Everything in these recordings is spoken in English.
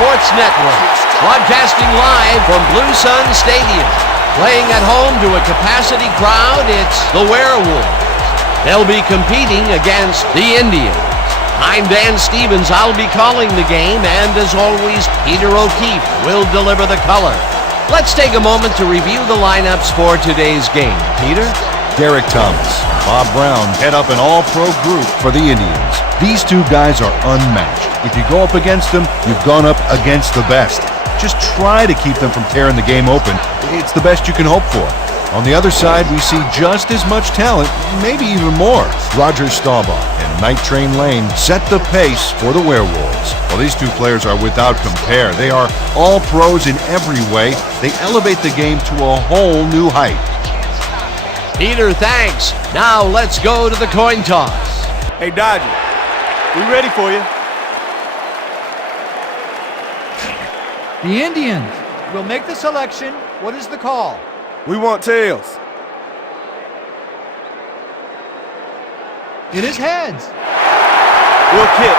Sports Network, broadcasting live from Blue Sun Stadium. Playing at home to a capacity crowd, it's the Werewolves. They'll be competing against the Indians. I'm Dan Stevens. I'll be calling the game, and as always, Peter O'Keefe will deliver the color. Let's take a moment to review the lineups for today's game. Peter? Derek Thomas, Bob Brown head up an all-pro group for the Indians. These two guys are unmatched. If you go up against them, you've gone up against the best. Just try to keep them from tearing the game open. It's the best you can hope for. On the other side, we see just as much talent, maybe even more. Roger Staubach and Night Train Lane set the pace for the Werewolves. Well, these two players are without compare. They are all pros in every way. They elevate the game to a whole new height. Peter, thanks. Now let's go to the coin toss. Hey, Dodger, we ready for you. The Indians will make the selection. What is the call? We want tails. It is heads. We'll kick.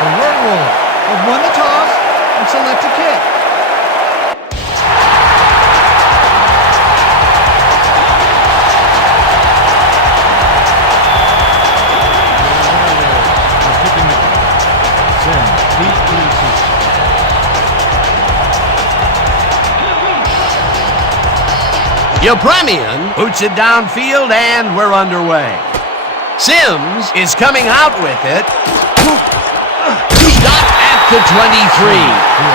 The Werewolves have won the toss and select a kick. Yepremian boots it downfield, and we're underway. Sims is coming out with it. Stop at the 23.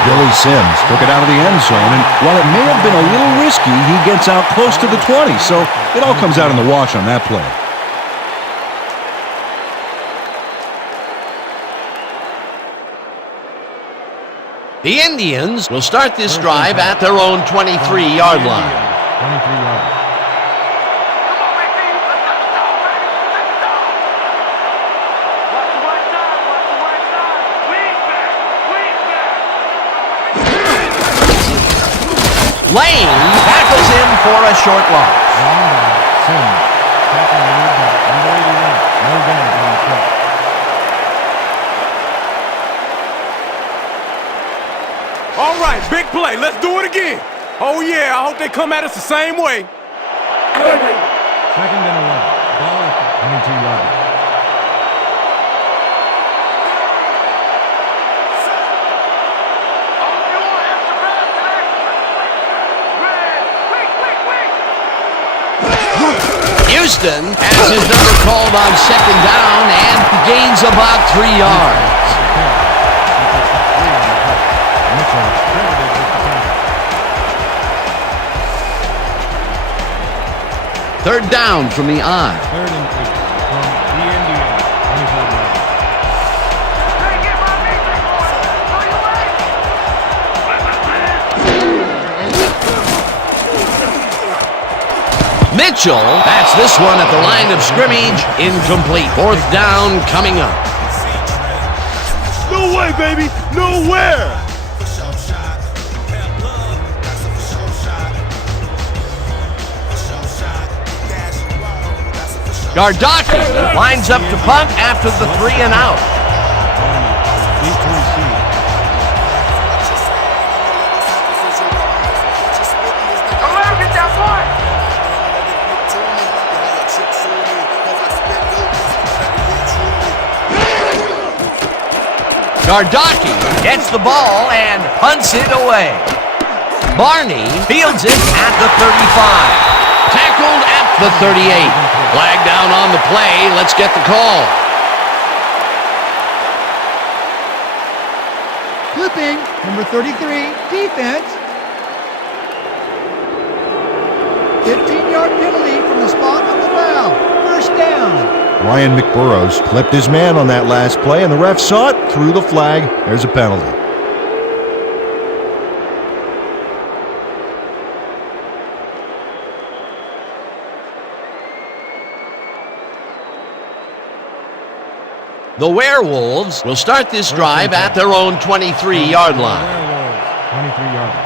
Billy Sims took it out of the end zone, and while it may have been a little risky, he gets out close to the 20, so it all comes out in the wash on that play. The Indians will start this drive at their own 23-yard line. 23-yard. Lane tackles him for a short loss. All right, big play. Let's do it again. Oh, yeah, I hope they come at us the same way. Second and 11. Ball at the 22-yard line. Houston has his number called on second down and gains about 3 yards. Third down from the I. Third and 8 from the Indians. 25 yards. Mitchell bats this one at the line of scrimmage. Incomplete. Fourth down coming up. No way, baby. Nowhere. Gardocki lines up to punt after the 3 and out. Gardocki gets the ball and punts it away. Barney fields it at the 35. Tackled at the 38. Flag down on the play. Let's get the call. Flipping, number 33, defense. 15-yard penalty from the spot on the foul. First down. Ryan McBurrows clipped his man on that last play, and the ref saw it, threw the flag. There's a penalty. The Werewolves will start this drive at their own 23-yard line. Werewolves, 23-yard line.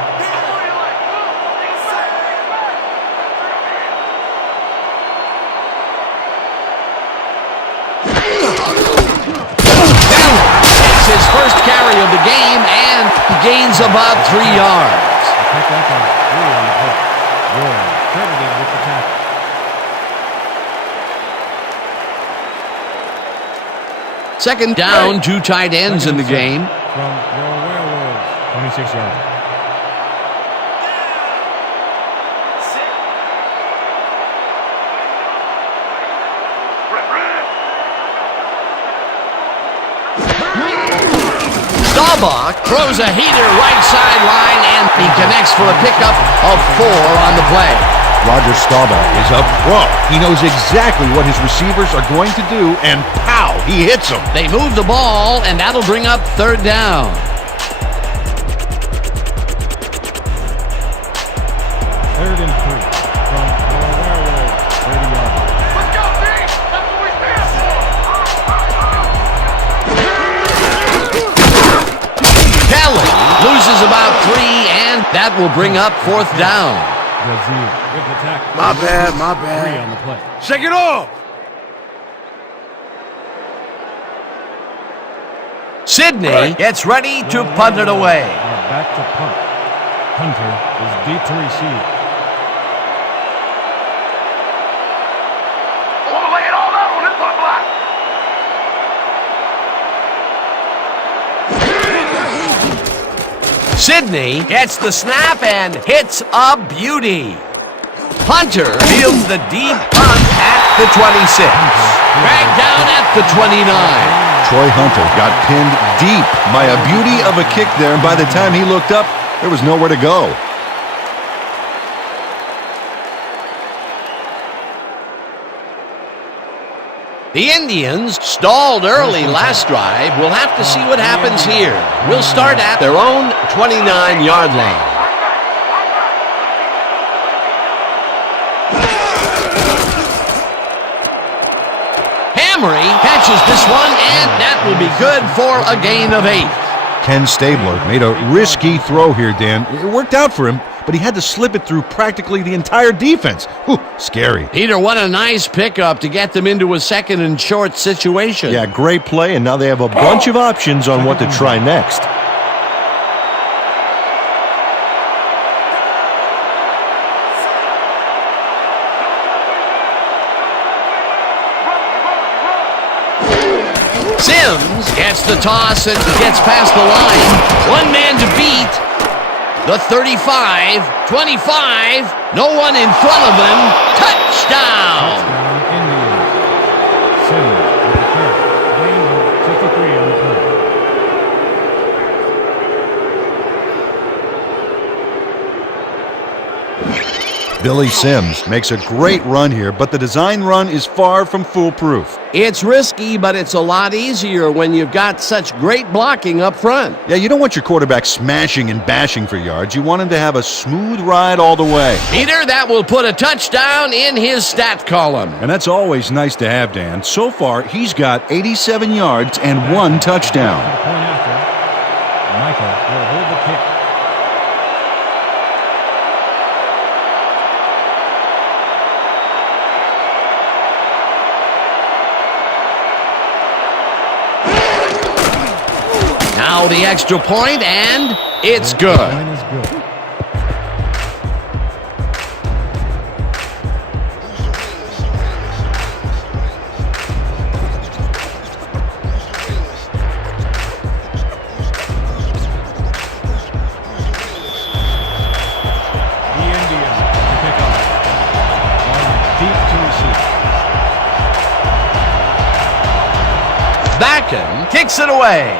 His first carry of the game and gains about 3 yards. Pick up on 3 on the play. Ward credited with the tackle. Second down, 2 tight ends in the game. From your Werewolves, 26 yards. Staubach throws a heater right sideline, and he connects for a pickup of 4 on the play. Roger Staubach is a pro. He knows exactly what his receivers are going to do, and pow, he hits them. They move the ball, and that'll bring up 3rd down. Third and 3 from your Werewolves, 30 yards. Let's go, D! That's what we're here for! Kelly loses about 3, and that will bring up 4th down. Brazil with the tackle. My bad, my 3 bad. on the play. Shake it off! Sidney gets ready to punt it away. Back to punt. Hunter is deep to receive. Want to lay it all out on this punt block. Sidney gets the snap and hits a beauty. Hunter fields the deep punt at the 26. Dragged down at the 29. Troy Hunter got pinned deep by a beauty of a kick there, and by the time he looked up, there was nowhere to go. The Indians stalled early last drive. We'll have to see what happens here. We'll start at their own 29-yard line. Hamry catches this one, and that will be good for a gain of 8. Ken Stabler made a risky throw here, Dan. It worked out for him, but he had to slip it through practically the entire defense. Whew, scary. Peter, what a nice pickup to get them into a 2nd and short situation. Yeah, great play, and now they have a bunch of options on what to try next. Sims gets the toss and gets past the line. One man to beat. The 35, 25, no one in front of them. Touchdown! Indians. Sims with the carry. Gain of 53 on the play. Billy Sims makes a great run here, but the design run is far from foolproof. It's risky, but it's a lot easier when you've got such great blocking up front. Yeah, you don't want your quarterback smashing and bashing for yards. You want him to have a smooth ride all the way. Peter, that will put a touchdown in his stat column. And that's always nice to have, Dan. So far, he's got 87 yards and 1 touchdown. The point after, Michael will hold the kick. Now the extra point, and it's good. Line is good. The Indians to pick up. Line deep to receive. Backen kicks it away.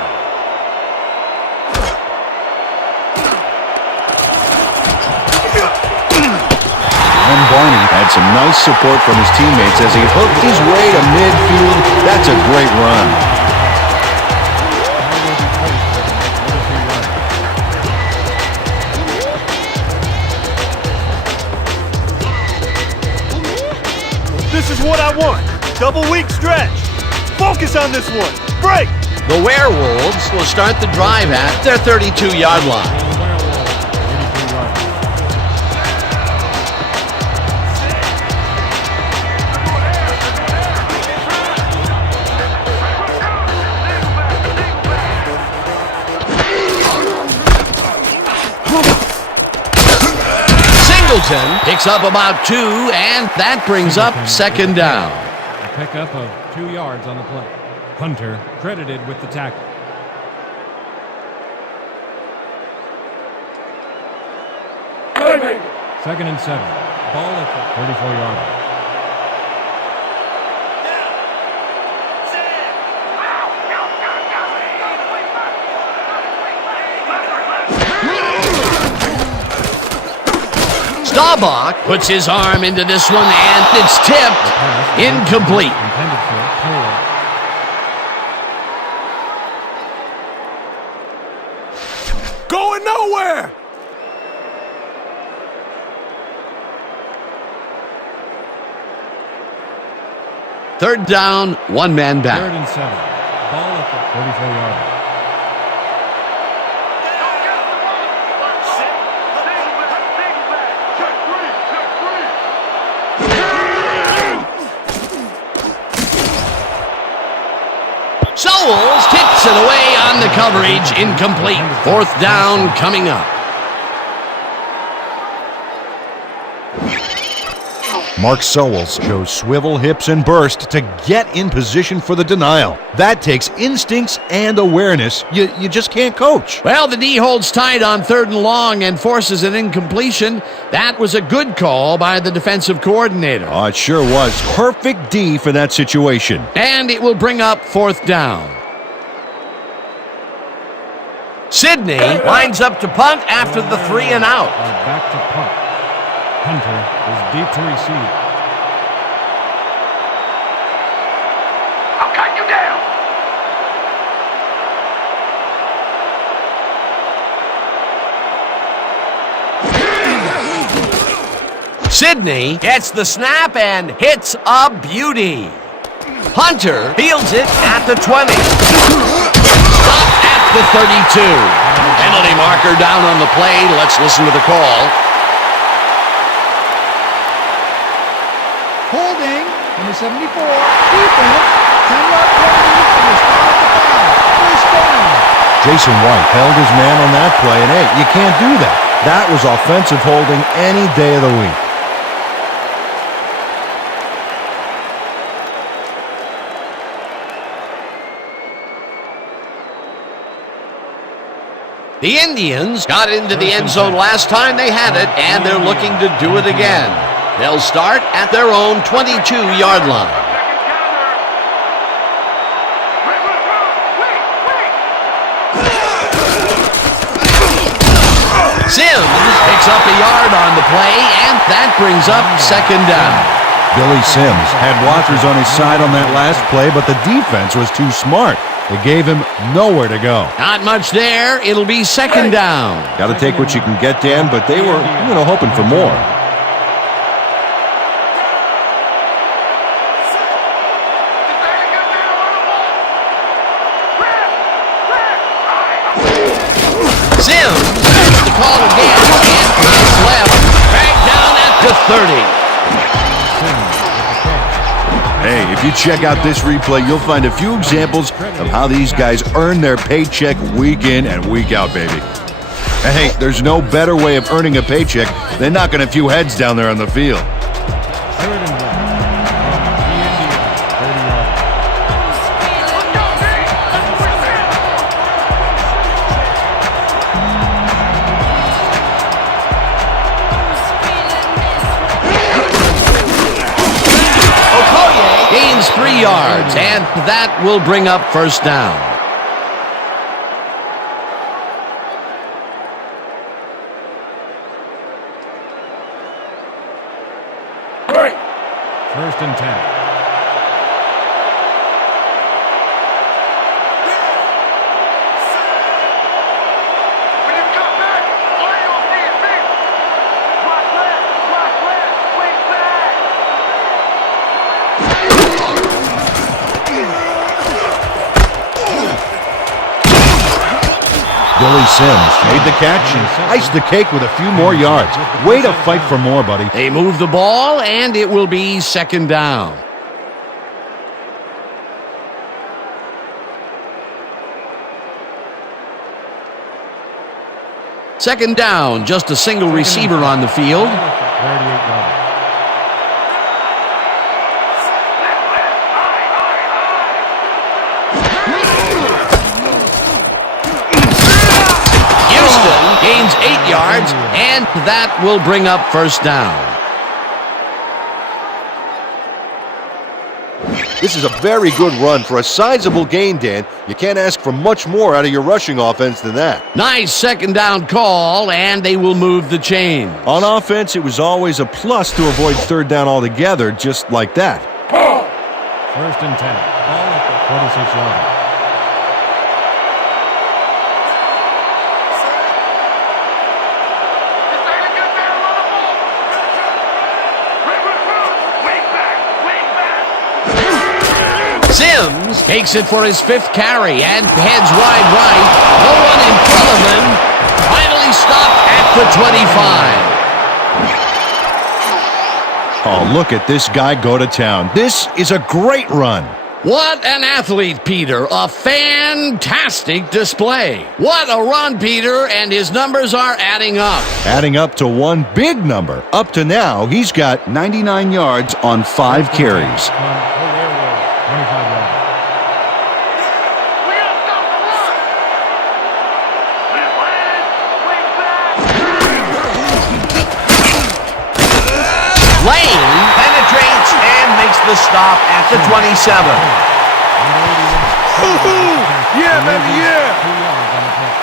Barney had some nice support from his teammates as he hooked his way to midfield. That's a great run. This is what I want. Double weak stretch. Focus on this one. Break. The Werewolves will start the drive at their 32-yard line. Washington picks up about 2, and that brings up second down. A pickup of 2 yards on the play. Hunter credited with the tackle. Second and 7. Ball at the 34-yard line. Staubach puts his arm into this one, and it's tipped. Incomplete. Intended for Cole. Going nowhere! Third down, one man back. Third and 7. Ball at the 34-yard line. Sowles tips it away on the coverage. Incomplete. Fourth down coming up. Mark Sowles chose swivel, hips, and burst to get in position for the denial. That takes instincts and awareness you just can't coach. Well, the D holds tight on 3rd and long and forces an incompletion. That was a good call by the defensive coordinator. Oh, it sure was. Perfect D for that situation. And it will bring up 4th down. Sydney lines up to punt after the 3 and out. Back to punt. Hunter is deep to receive. I'll cut you down! Sydney gets the snap and hits a beauty. Hunter fields it at the 20. Stop at the 32. Penalty marker down on the play. Let's listen to the call. Holding number 74. Defense. 10-yard penalty from the spot of the foul. First down. Jason White held his man on that play, and hey, you can't do that. That was offensive holding any day of the week. The Indians got into the end zone last time they had it, and they're looking to do it again. They'll start at their own 22-yard line. Sims picks up a yard on the play, and that brings up second down. Billy Sims had blockers on his side on that last play, but the defense was too smart. They gave him nowhere to go. Not much there. It'll be second down. Got to take what you can get, Dan, but they were, hoping for more. Sims has the call again, and he's left. Dragged down at the 30. Hey, if you check out this replay, you'll find a few examples of how these guys earn their paycheck week in and week out, baby. And hey, there's no better way of earning a paycheck than knocking a few heads down there on the field. Third and 1. The Indians, 30-yard. Gains 3 yards, and that will bring up first down. First and 10. Billy Sims made the catch and iced the cake with a few more yards. Way to fight for more, buddy. They move the ball, and it will be second down. Second down, just a single receiver on the field. 38 yards. Houston gains 8 yards, and that will bring up first down. This is a very good run for a sizable gain, Dan. You can't ask for much more out of your rushing offense than that. Nice second down call, and they will move the chain. On offense, it was always a plus to avoid third down altogether, just like that. First and 10. Ball at the 46 yard. Sims takes it for his 5th carry and heads wide right. No one in front of him. Finally stopped at the 25. Oh, look at this guy go to town. This is a great run. What an athlete, Peter. A fantastic display. What a run, Peter, and his numbers are adding up. Adding up to one big number. Up to now, he's got 99 yards on 5 carries. On the Werewolves, 25 yards. Lane penetrates and makes the stop at the 27. Yeah, baby, yeah. 2 yards on the play.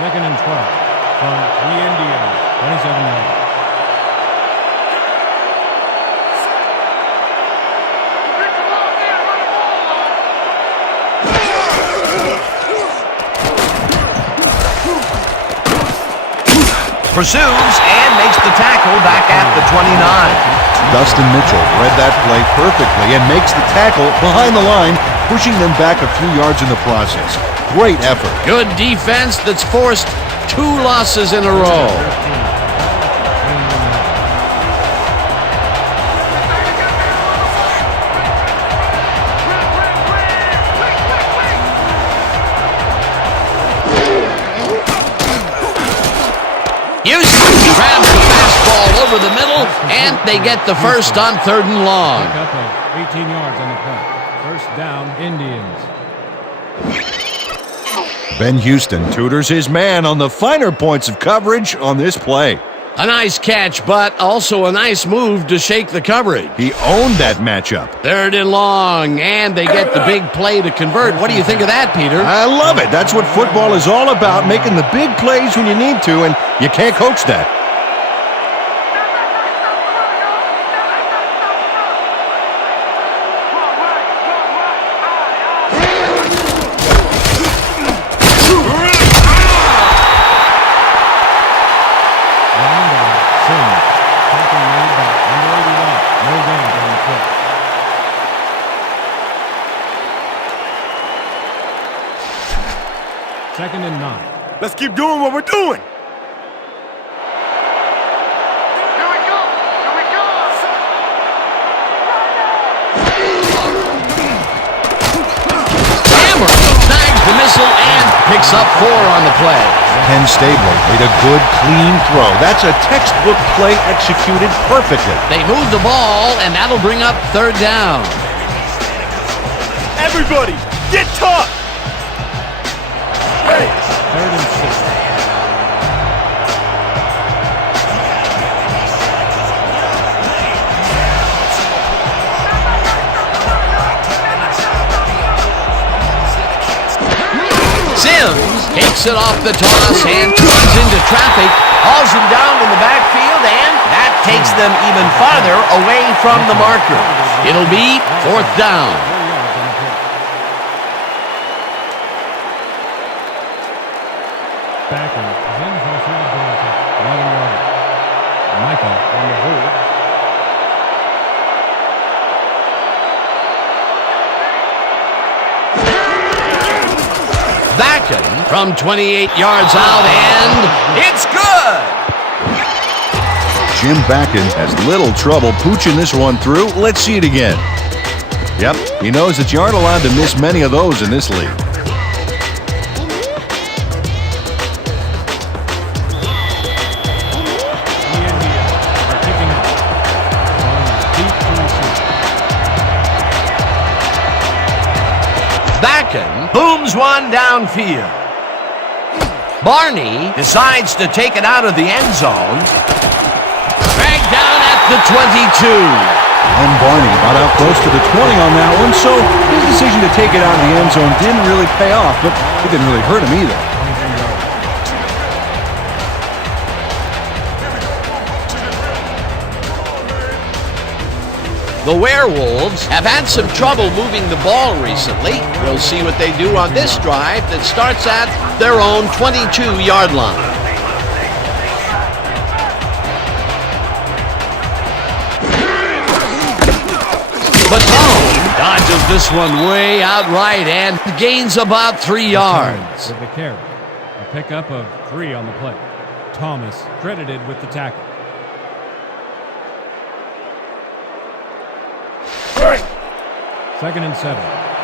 Second and 12 from the Indians, 27 yards. Pursues and makes the tackle back at the 29. Dustin Mitchell read that play perfectly and makes the tackle behind the line, pushing them back a few yards in the process. Great effort. Good defense that's forced 2 losses in a row. Houston grabs the fastball over the middle, and they get the first on 3rd and long. Pick up of 18 yards on the play. First down, Indians. Ben Houston tutors his man on the finer points of coverage on this play. A nice catch, but also a nice move to shake the coverage. He owned that matchup. 3rd and long, and they get the big play to convert. What do you think of that, Peter? I love it. That's what football is all about, making the big plays when you need to, and you can't coach that. Second and 9. Let's keep doing what we're doing. Hammer snags the missile and picks up 4 on the play. Ken Stabler made a good, clean throw. That's a textbook play executed perfectly. They move the ball, and that'll bring up 3rd down. Everybody, get tough! 3rd and 6. Sims takes it off the toss and runs into traffic, hauls him down in the backfield, and that takes them even farther away from the marker. It'll be 4th down. 4 yards on the play. Backer, in for the field goal attempt, 11 yards. Michael on the hold. Backen from 28 yards out, and it's good! Jim Backen has little trouble pooching this one through. Let's see it again. Yep, he knows that you aren't allowed to miss many of those in this league. second, booms one downfield. Barney decides to take it out of the end zone. Dragged down at the 22. And Barney got out close to the 20 on that one, so his decision to take it out of the end zone didn't really pay off, but it didn't really hurt him either. The Werewolves have had some trouble moving the ball recently. We'll see what they do on this drive that starts at their own 22-yard line. Baton dodges this one way outright and gains about 3 yards. With the carry. A pickup of 3 on the play. Thomas credited with the tackle. Second and 7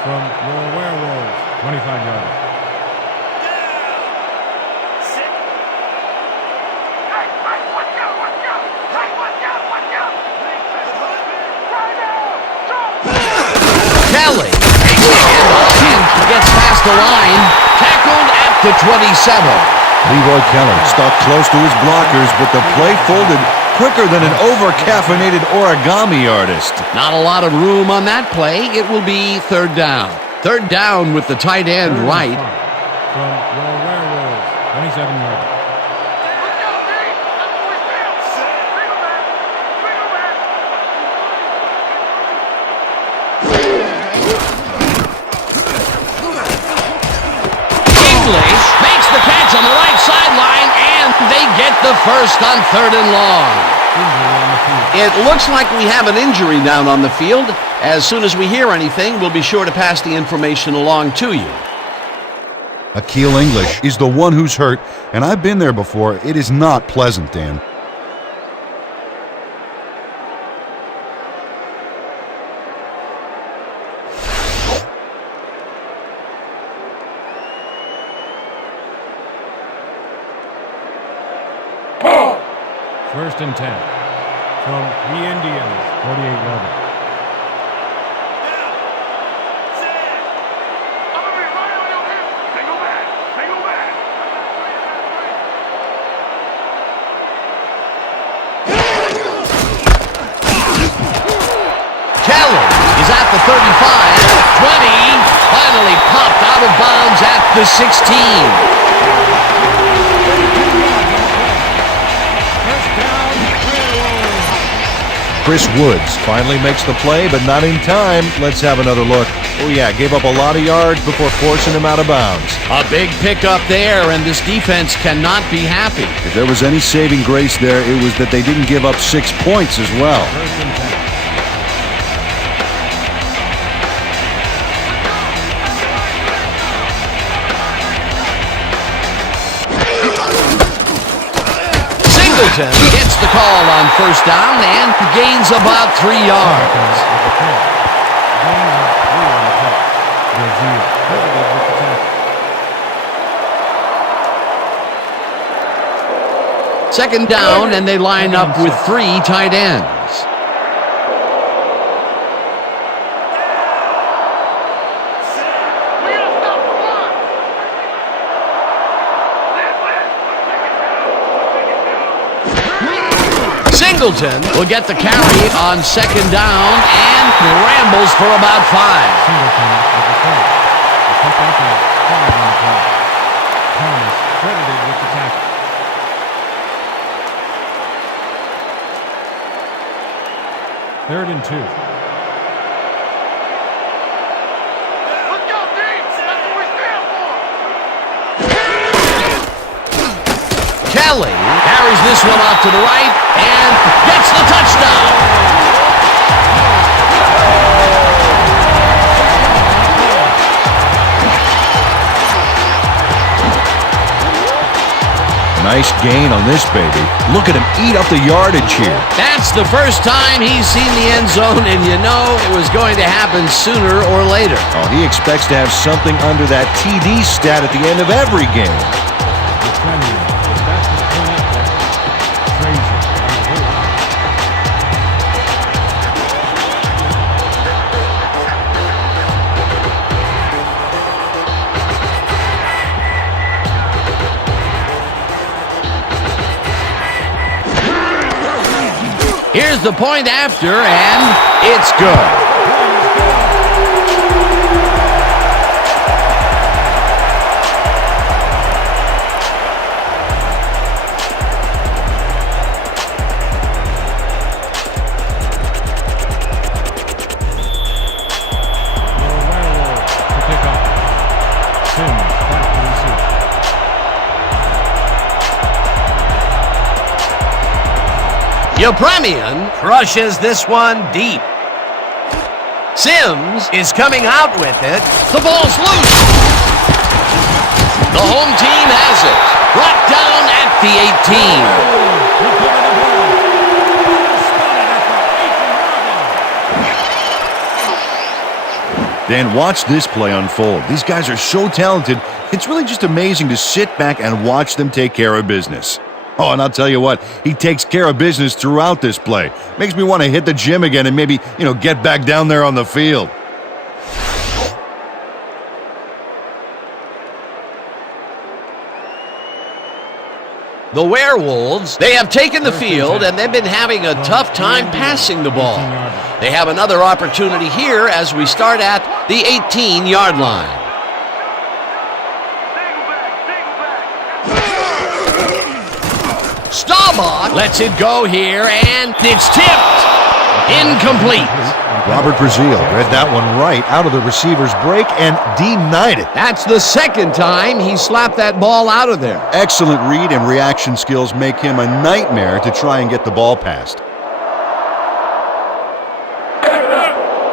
from your Werewolves, 25 yards. Kelly takes the handoff and gets past the line, tackled at the 27. Leroy Kelly stuck close to his blockers, but the play folded quicker than an over-caffeinated origami artist. Not a lot of room on that play. It will be third down. Third down with the tight end right. From your Werewolves, 27 yards. English makes the catch on the right sideline, and they get the first on third and long. It looks like we have an injury down on the field. As soon as we hear anything, we'll be sure to pass the information along to you. Akeel English is the one who's hurt, and I've been there before. It is not pleasant, Dan. First and 10 from the Indians, 48-yarder. Kelly is at the 35, 20, finally popped out of bounds at the 16. Chris Woods finally makes the play, but not in time. Let's have another look. Oh yeah, gave up a lot of yards before forcing him out of bounds. A big pickup there, and this defense cannot be happy. If there was any saving grace there, it was that they didn't give up 6 points as well. First and 10. Gets the call on first down and gains about 3 yards. Second down, and they line up with 3 tight ends. Singleton will get the carry on second down and rambles for about 5. Singleton with the carry. The pickup of 5 on the play. Thomas credited with the tackle. Third and 2. Let's go, Dean! That's what we stand for! Kelly carries this one off to the right and gets the touchdown. Nice gain on this baby. Look at him eat up the yardage here. That's the first time he's seen the end zone, and you know it was going to happen sooner or later. Oh, he expects to have something under that TD stat at the end of every game. Here's the point after, and it's good. Yepremian crushes this one deep. Sims is coming out with it. The ball's loose. The home team has it. Brought down at the 18. Dan, watch this play unfold. These guys are so talented, it's really just amazing to sit back and watch them take care of business. Oh, and I'll tell you what, he takes care of business throughout this play. Makes me want to hit the gym again and maybe, get back down there on the field. The Werewolves, they have taken the field and they've been having a tough time passing the ball. They have another opportunity here as we start at the 18-yard line. Staubach lets it go here, and it's tipped. Incomplete. Robert Brazil read that one right out of the receiver's break and denied it. That's the second time he slapped that ball out of there. Excellent read and reaction skills make him a nightmare to try and get the ball past.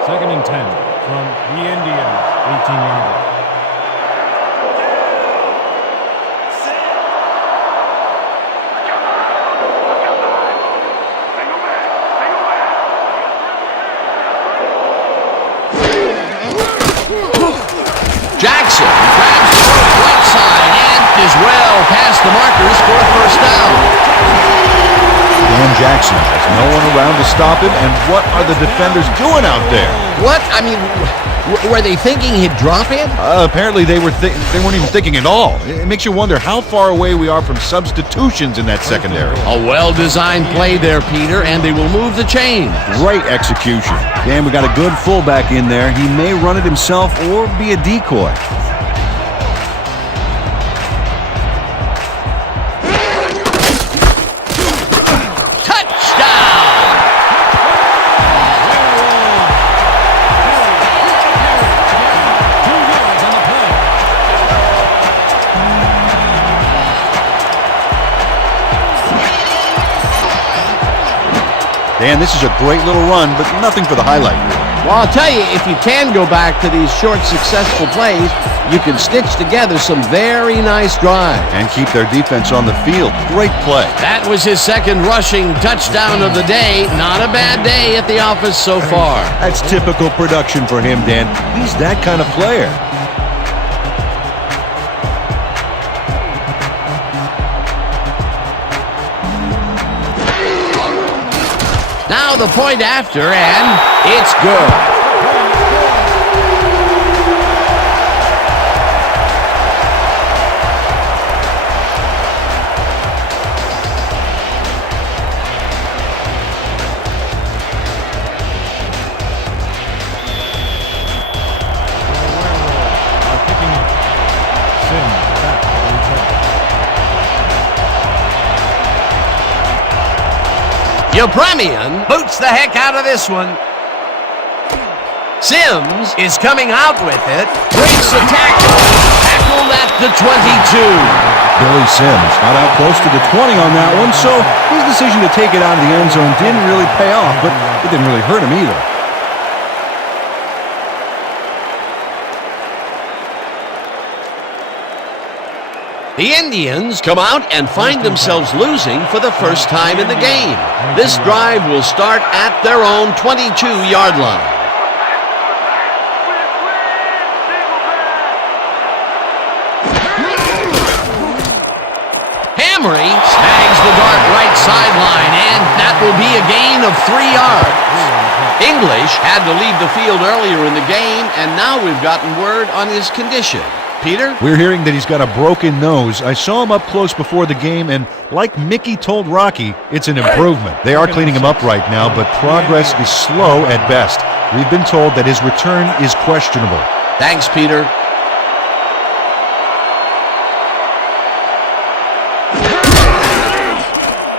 2nd and 10 from the Indians, 18-yard. Jackson grabs the right side and is well past the markers for a first down. Dan Jackson has no one around to stop him, and what are the defenders doing out there? What? I mean, were they thinking he'd drop it? Apparently they weren't even thinking at all. It makes you wonder how far away we are from substitutions in that secondary. A well-designed play there, Peter, and they will move the chains. Great execution. Dan, we got a good fullback in there. He may run it himself or be a decoy. Dan, this is a great little run, but nothing for the highlight reel. Well, I'll tell you, if you can go back to these short, successful plays, you can stitch together some very nice drives. And keep their defense on the field. Great play. That was his second rushing touchdown of the day. Not a bad day at the office so far. That's typical production for him, Dan. He's that kind of player. Now the point after, and it's good. Yepremian boots the heck out of this one. Sims is coming out with it. Breaks the tackle. Tackled at the 22. Billy Sims got out close to the 20 on that one, so his decision to take it out of the end zone didn't really pay off, but it didn't really hurt him either. The Indians come out and find themselves losing for the first time in the game. This drive will start at their own 22-yard line. Hamry snags the dart right sideline, and that will be a gain of 3 yards. English had to leave the field earlier in the game, and now we've gotten word on his condition. Peter? We're hearing that he's got a broken nose. I saw him up close before the game, and like Mickey told Rocky, it's an improvement. They are cleaning him up right now, but progress is slow at best. We've been told that his return is questionable. Thanks, Peter.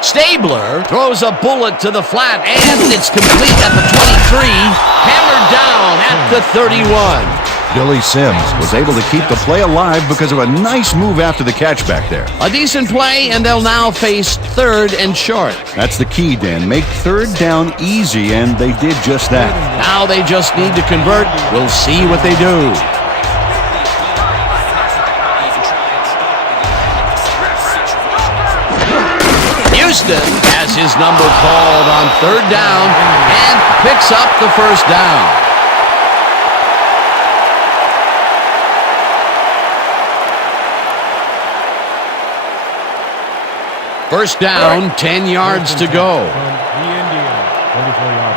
Stabler throws a bullet to the flat, and it's complete at the 23, hammered down at the 31. Billy Sims was able to keep the play alive because of a nice move after the catch back there. A decent play, and they'll now face 3rd and short. That's the key, Dan. Make 3rd down easy, and they did just that. Now they just need to convert. We'll see what they do. Houston has his number called on 3rd down and picks up the 1st down. First down, 10 yards to go. From the Indians, 34-yard.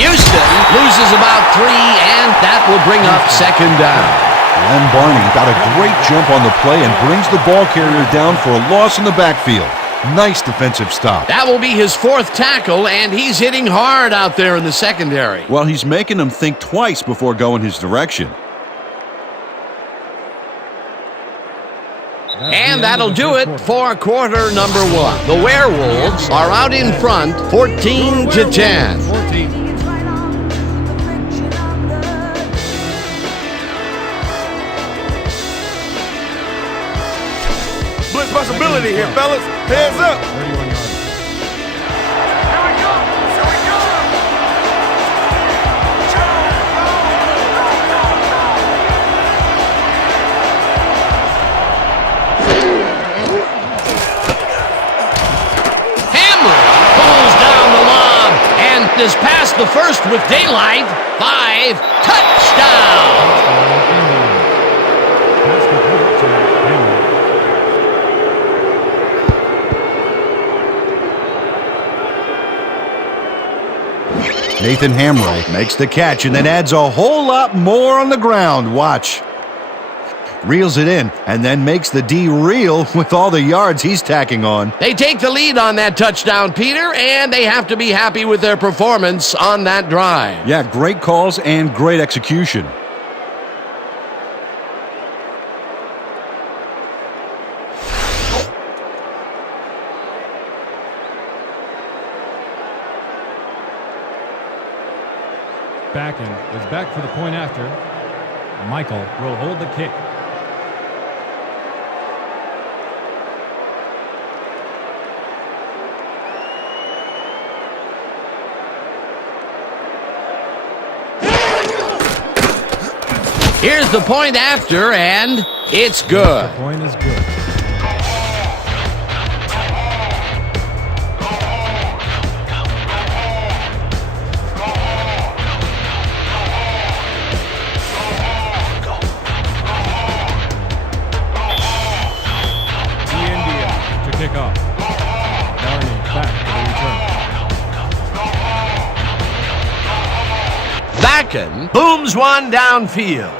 Houston loses about 3, and that will bring up 2nd down. Len Barney got a great jump on the play and brings the ball carrier down for a loss in the backfield. Nice defensive stop. That will be his 4th tackle, and he's hitting hard out there in the secondary. Well, he's making them think twice before going his direction. And that'll do it for quarter number 1. The Werewolves are out in front, 14-10. 14. Blitz possibility here, fellas. Heads up. 31 yards. Is past the 1st with daylight. 5, touchdown! Nathan Hamright makes the catch and then adds a whole lot more on the ground. Watch. Reels it in and then makes the D reel with all the yards he's tacking on. They take the lead on that touchdown, Peter, and they have to be happy with their performance on that drive. Yeah, great calls and great execution. Backen is back for the point after. Michael will hold the kick. Here's the point after, and it's good. The point is good. Kick off. Barney back for the return. Backen booms one downfield.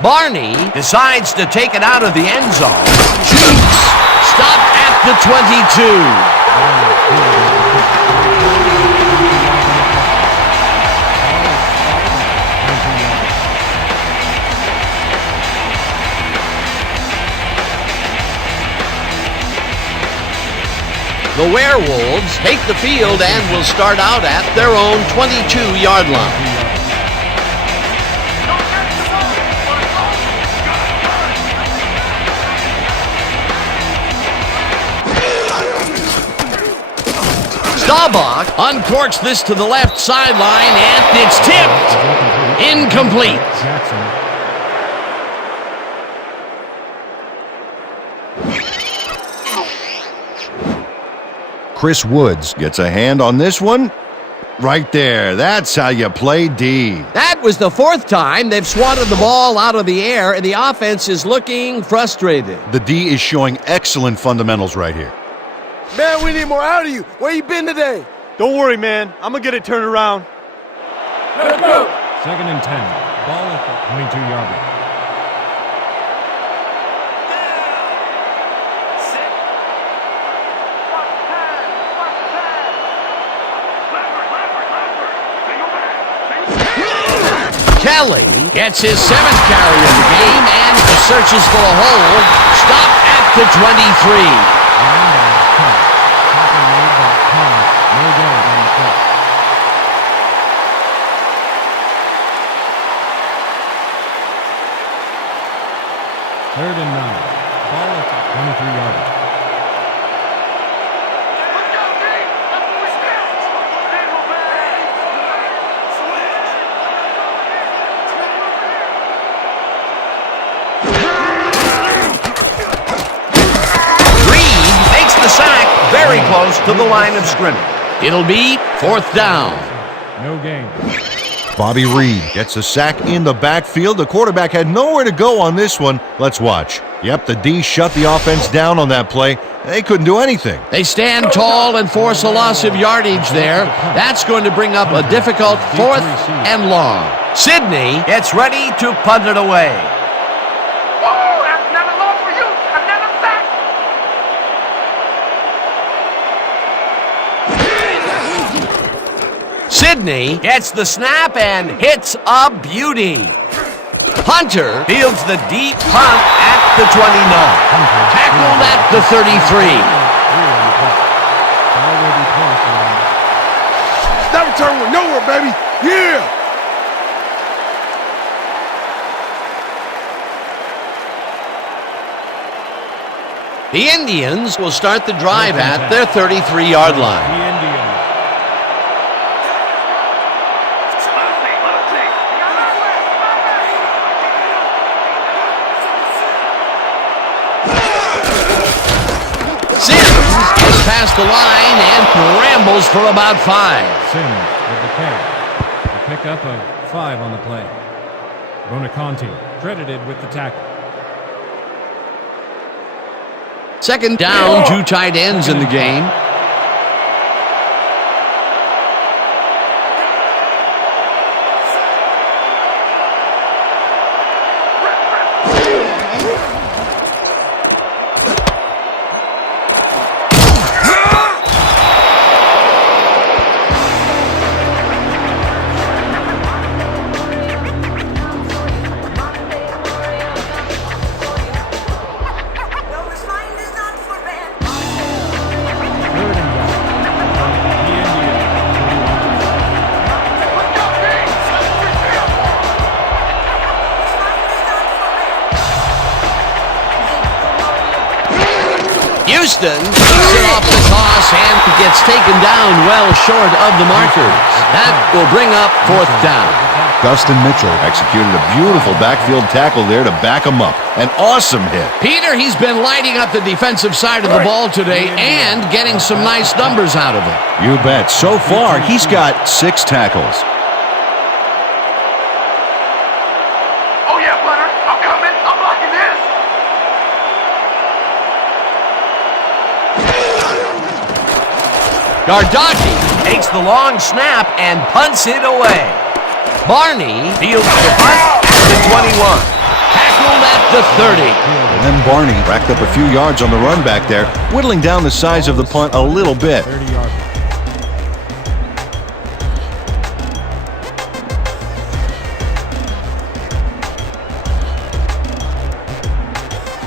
Barney decides to take it out of the end zone. Shoots. Stopped at the 22. The Werewolves take the field and will start out at their own 22-yard line. Staubach uncorks this to the left sideline, and it's tipped. Incomplete. Jackson. Chris Woods gets a hand on this one, Right there. That's how you play D. That was the fourth time they've swatted the ball out of the air, and the offense is looking frustrated. The D is showing excellent fundamentals right here. Man, we need more out of you. Where you been today? Don't worry, man. I'm going to get it turned around. Let's go. 2nd and 10. Ball at the 22-yard line. Kelly gets his 7th carry of the game and searches for a hole. Stopped at the 23. Tackle made by Thomas. No gain on the play. Third and 9. Ball at the 23-yard line. Very close to the line of scrimmage. It'll be 4th down. No gain. Bobby Reed gets a sack in the backfield. The quarterback had nowhere to go on this one. Let's watch. Yep, the D shut the offense down on that play. They couldn't do anything. They stand tall and force a loss of yardage there. That's going to bring up a difficult 4th and long. Sidney gets ready to punt it away. Sidney gets the snap and hits a beauty. Hunter fields the deep punt at the 29. Tackled at the 33. That return went nowhere, baby. Yeah. The Indians will start the drive at their 33-yard line. Past the line and rambles for about 5. Sims with the carry. A pickup of 5 on the play. Bonaconti credited with the tackle. 2nd down, 2 tight ends in the game. Houston takes it off the toss and gets taken down well short of the markers. That will bring up 4th down. Dustin Mitchell executed a beautiful backfield tackle there to back him up. An awesome hit. Peter, he's been lighting up the defensive side of the ball today and getting some nice numbers out of it. You bet. So far, he's got 6 tackles. Oh, yeah, Butter. I'm coming. I'm blocking this. Gardocki takes the long snap and punts it away. Barney fields the punt at the 21. Tackled at the 30. And then Barney racked up a few yards on the run back there, whittling down the size of the punt a little bit. 30-yard.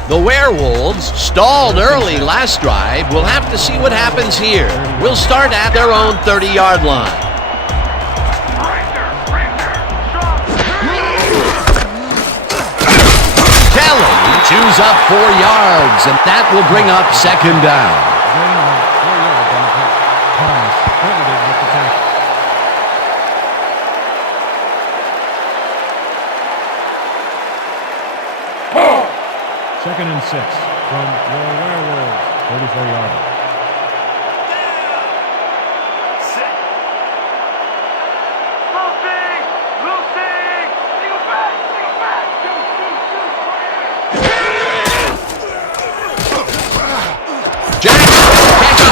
The Werewolves stalled early last drive. We'll have to see what happens here. We'll start at their own 30-yard line. Kelly chews up 4 yards, and that will bring up 2nd down. Gain of 4 yards on the play. Thomas credited with the tackle. 2nd and 6 from your Werewolves, 34-yard line.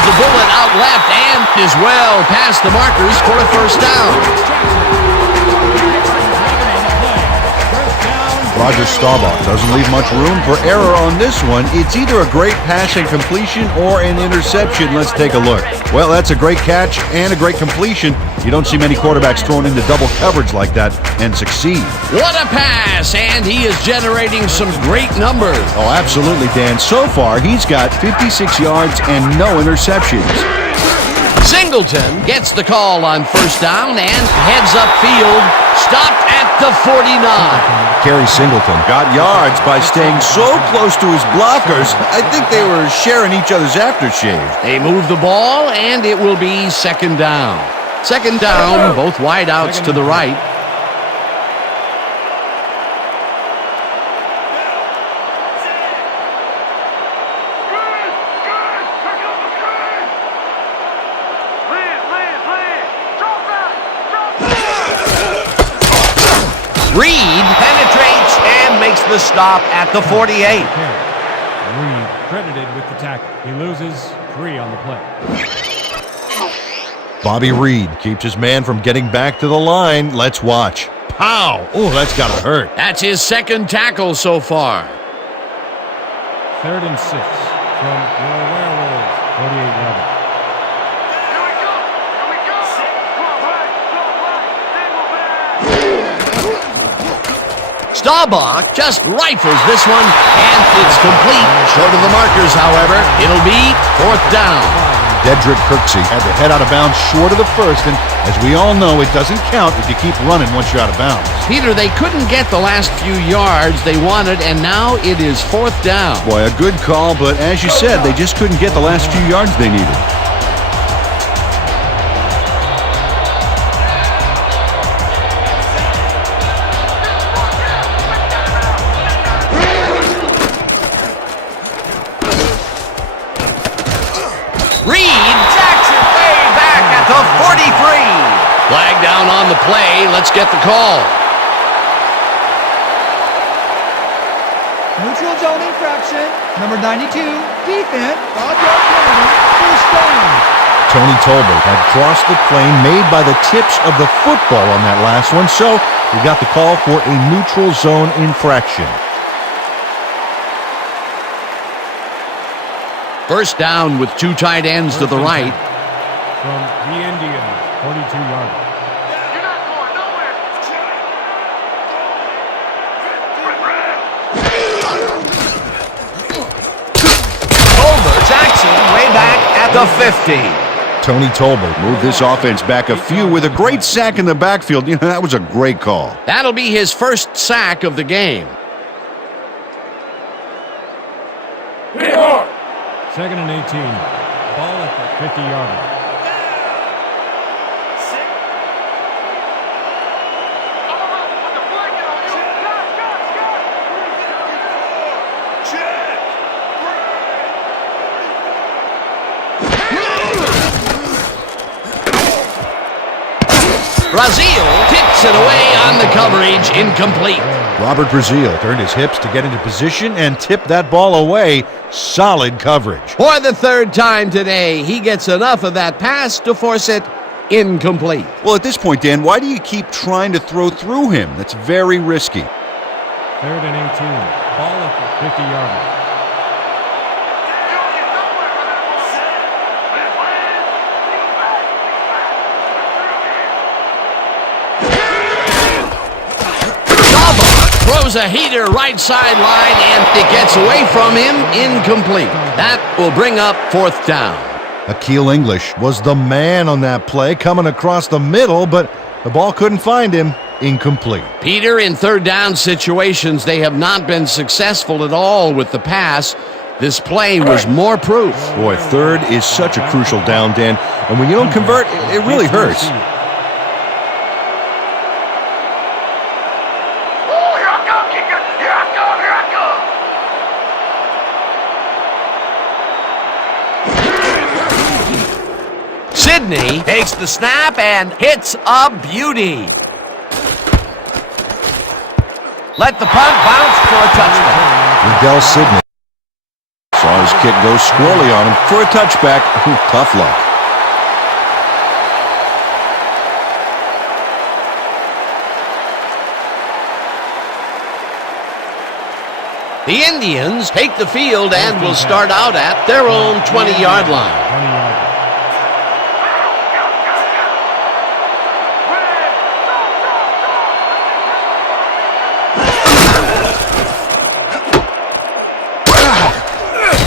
the bullet out left and is well past the markers for a first down. Roger Staubach doesn't leave much room for error on this one. It's either a great pass and completion or an interception. Let's take a look. Well, that's a great catch and a great completion. You don't see many quarterbacks thrown into double coverage like that and succeed. What a pass, and he is generating some great numbers. Oh, absolutely, Dan. So far, he's got 56 yards and no interceptions. Singleton gets the call on first down and heads upfield, stopped at the 49. Kerry Singleton got yards by staying so close to his blockers. I think they were sharing each other's aftershave. They move the ball, and it will be second down. Second down, both wideouts to the right. Reed penetrates and makes the stop at the 48. Reed credited with the tackle. He loses 3 on the play. Bobby Reed keeps his man from getting back to the line. Let's watch. Pow! Oh, that's gotta hurt. That's his second tackle so far. 3rd and 6 from your Werewolves, 48-yard. Staubach just rifles this one, and it's complete. Short of the markers, however. It'll be fourth down. Dedrick Kirksey had to head out of bounds short of the first, and as we all know, it doesn't count if you keep running once you're out of bounds. Peter, they couldn't get the last few yards they wanted, and now it is fourth down. Boy, a good call, but as you said, they just couldn't get the last few yards they needed. Flag down on the play. Let's get the call. Neutral zone infraction. Number 92, defense, 5-yard penalty, first down. Tony Tolbert had crossed the plane made by the tips of the football on that last one, so we got the call for a neutral zone infraction. First down with 2 tight ends to the right. From the Indians, 42-yard. You're not going nowhere. Tolbert, Jackson, way back at the 50. Tony Tolbert moved this offense back a few with a great sack in the backfield. You know, that was a great call. That'll be his first sack of the game. 2nd and 18. Ball at the 50-yard line. Brazil tips it away on the coverage, incomplete. Robert Brazil turned his hips to get into position and tipped that ball away. Solid coverage. For the 3rd time today, he gets enough of that pass to force it incomplete. Well, at this point, Dan, why do you keep trying to throw through him? That's very risky. 3rd and 18. Ball at the 50-yard line. Throws a heater right sideline, and it gets away from him, incomplete. That will bring up fourth down. Akeel English was the man on that play, coming across the middle, but the ball couldn't find him. Incomplete. Peter, in 3rd down situations, they have not been successful at all with the pass. This play was more proof. Boy, 3rd is such a crucial down, Dan, and when you don't convert, it really hurts. Sidney takes the snap and hits a beauty. Let the punt bounce for a touchdown. Riddell Sidney. So Saw his kick go squirrely on him for a touchback. Tough luck. The Indians take the field and will start out at their own 20-yard line.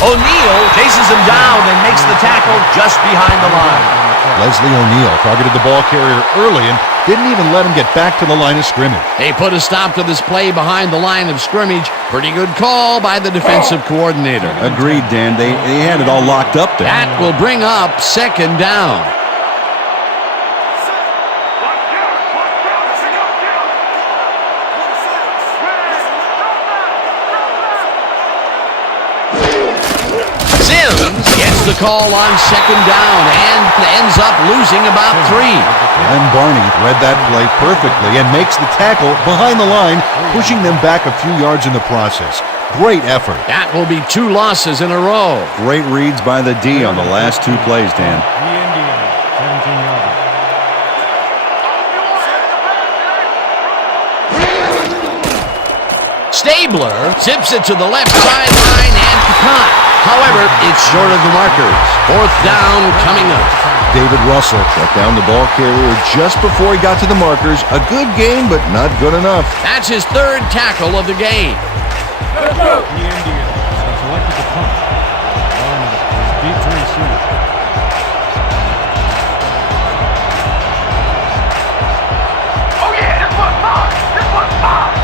O'Neal chases him down and makes the tackle just behind the line. Leslie O'Neal targeted the ball carrier early and didn't even let him get back to the line of scrimmage. They put a stop to this play behind the line of scrimmage. Pretty good call by the defensive coordinator. Agreed, Dan. They had it all locked up there. That will bring up second down. Gets the call on second down and ends up losing about 3. And Barney read that play perfectly and makes the tackle behind the line, pushing them back a few yards in the process. Great effort. That will be 2 losses in a row. Great reads by the D on the last 2 plays, Dan. The Indians, 17-yarder. Stabler zips it to the left sideline and caught. However, it's short of the markers. 4th down coming up. David Russell shut down the ball carrier just before he got to the markers. A good game, but not good enough. That's his 3rd tackle of the game. The Indians have selected the punt. Barney is deep to receive. Oh yeah, this one's mine. This one's mine.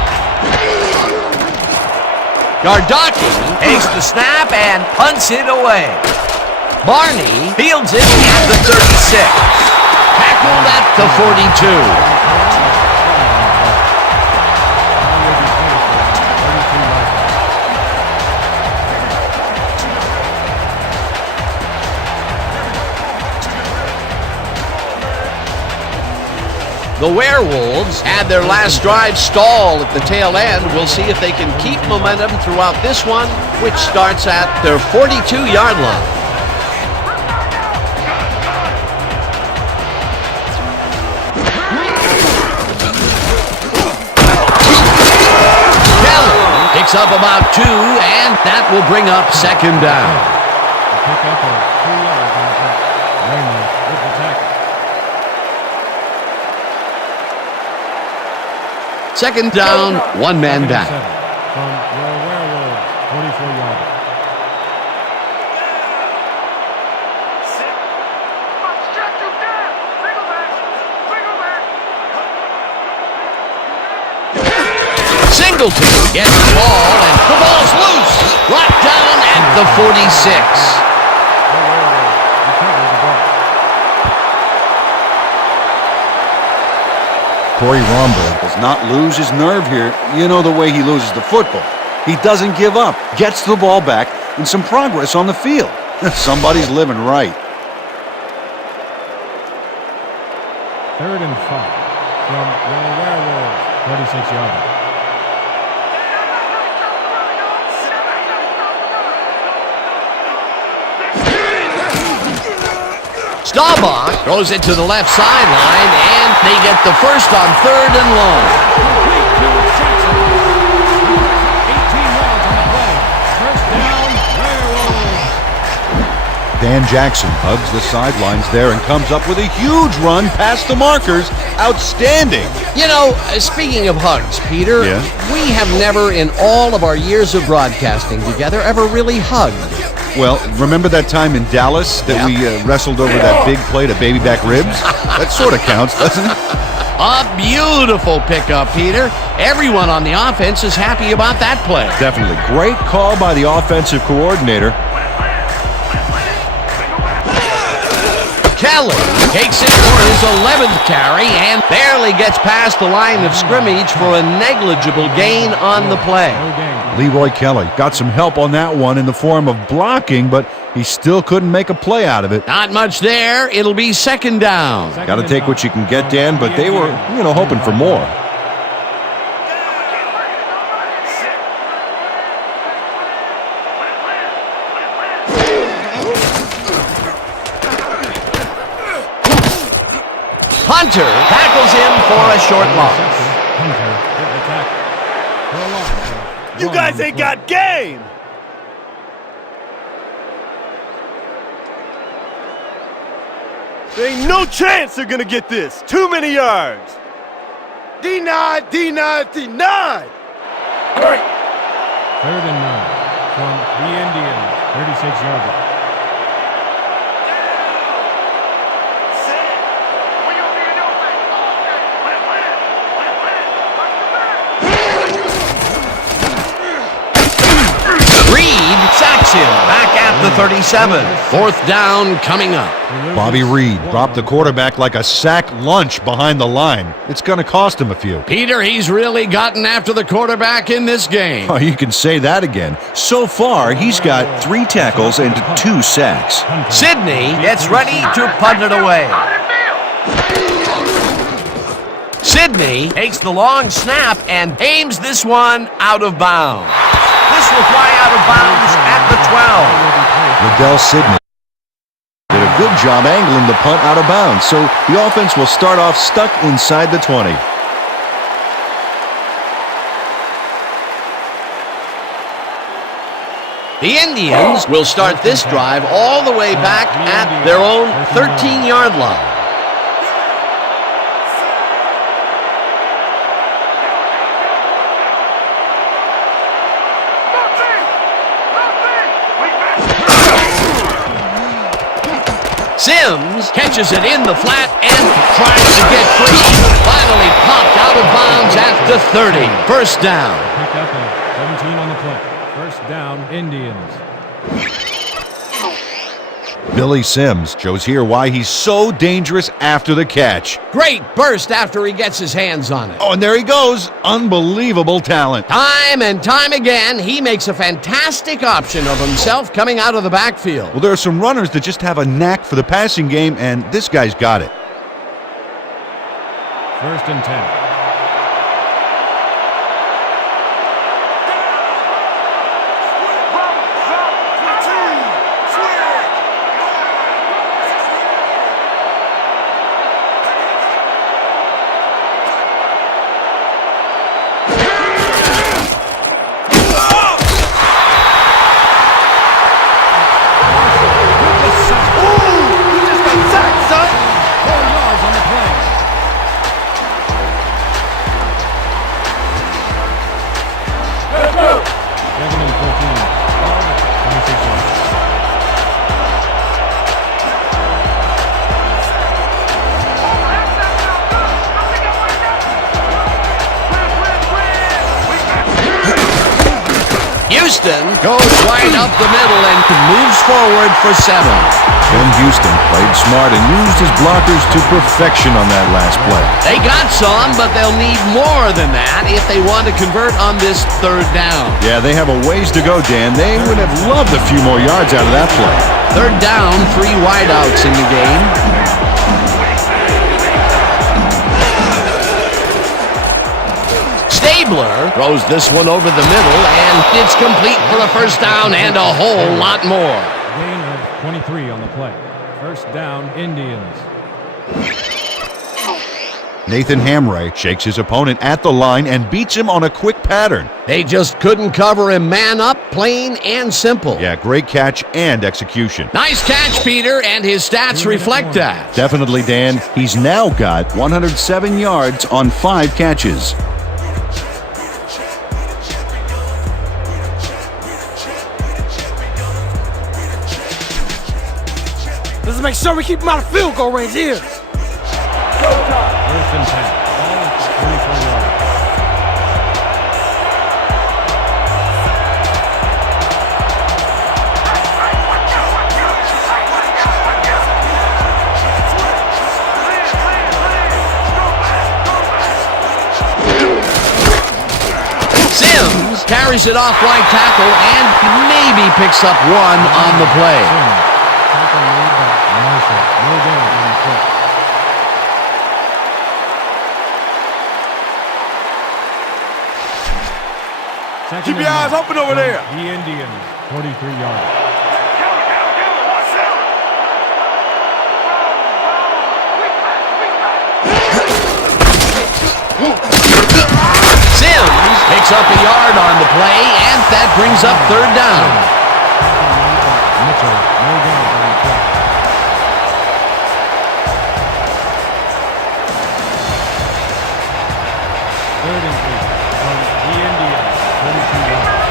Gardocki takes the snap and punts it away. Barney fields it at the 36. Tackled at the 42. The Werewolves had their last drive stall at the tail end. We'll see if they can keep momentum throughout this one, which starts at their 42-yard line. Kelly picks up about 2, and that will bring up second down. The pickup of 2 yards on the play. Raymond with the tackle. Second down, 1 man back. From your Werewolves, 44-yarder. Stretch you down. Single back. Single back. Singleton gets the ball, and the ball's loose. Brought down at the 46. Corey Romberg does not lose his nerve here. You know the way he loses the football. He doesn't give up, gets the ball back, and some progress on the field. Somebody's living right. 3rd and 5 from your Werewolves, 36-yarder. Staubach throws it to the left sideline, and they get the first on 3rd and long. 18 yards on the play. First down, Werewolves. Dan Jackson hugs the sidelines there and comes up with a huge run past the markers. Outstanding. You know, speaking of hugs, Peter, Yeah? we have never in all of our years of broadcasting together ever really hugged. Well, remember that time in Dallas that we wrestled over that big plate of baby back ribs? That sort of counts, doesn't it? A beautiful pickup, Peter. Everyone on the offense is happy about that play. Definitely. Great call by the offensive coordinator. Kelly takes it for his 11th carry and barely gets past the line of scrimmage for a negligible gain on the play. No gain. Leroy Kelly got some help on that one in the form of blocking, but he still couldn't make a play out of it. Not much there. It'll be second down. Got to take what you can get, Dan, but they were, hoping for more. Hunter tackles him for a short loss. Hunter hit the tackle. For a loss. You guys ain't got game! There ain't no chance they're gonna get this. Too many yards. Denied, denied, denied. Third and 9 from the Indians. 36-yard line. Reed sacks him back at the 37. Fourth down coming up. Bobby Reed dropped the quarterback like a sack lunch behind the line. It's going to cost him a few. Peter, he's really gotten after the quarterback in this game. Oh, you can say that again. So far, he's got 3 tackles and 2 sacks. Sidney gets ready to punt it away. Sidney takes the long snap and aims this one out of bounds. This will fly out of bounds at the 12. Liddell Sidney did a good job angling the punt out of bounds, so the offense will start off stuck inside the 20. The Indians will start this drive all the way back at their own 13-yard line. Sims catches it in the flat and tries to get free. Finally popped out of bounds at the 30. First down. Pick up a 17 on the play. First down, Indians. Billy Sims shows here why he's so dangerous after the catch. Great burst after he gets his hands on it. Oh, and there he goes. Unbelievable talent. Time and time again, he makes a fantastic option of himself coming out of the backfield. Well, there are some runners that just have a knack for the passing game, and this guy's got it. First and 10. Houston goes right up the middle and moves forward for 7. Jim Houston played smart and used his blockers to perfection on that last play. They got some, but they'll need more than that if they want to convert on this third down. Yeah, they have a ways to go, Dan. They would have loved a few more yards out of that play. Third down, 3 wideouts in the game. Stabler throws this one over the middle, and it's complete for a first down and a whole lot more. Gain of 23 on the play. First down, Indians. Nathan Hamray shakes his opponent at the line and beats him on a quick pattern. They just couldn't cover him man up, plain and simple. Yeah, great catch and execution. Nice catch, Peter, and his stats reflect that. Definitely, Dan. He's now got 107 yards on 5 catches. Let's make sure we keep him out of field goal range here. First and 10. Ball at the 24-yard line. Sims carries it off right tackle and maybe picks up 1 on the play. Tackle made by Marshall. No gain on the play. Second Keep and your eyes 9 open over from there. The Indians, 43 yards. Picks up a yard on the play, and that brings up third down. Mitchell, no gain on the play. Third and 8 from the Indians, 32 yards.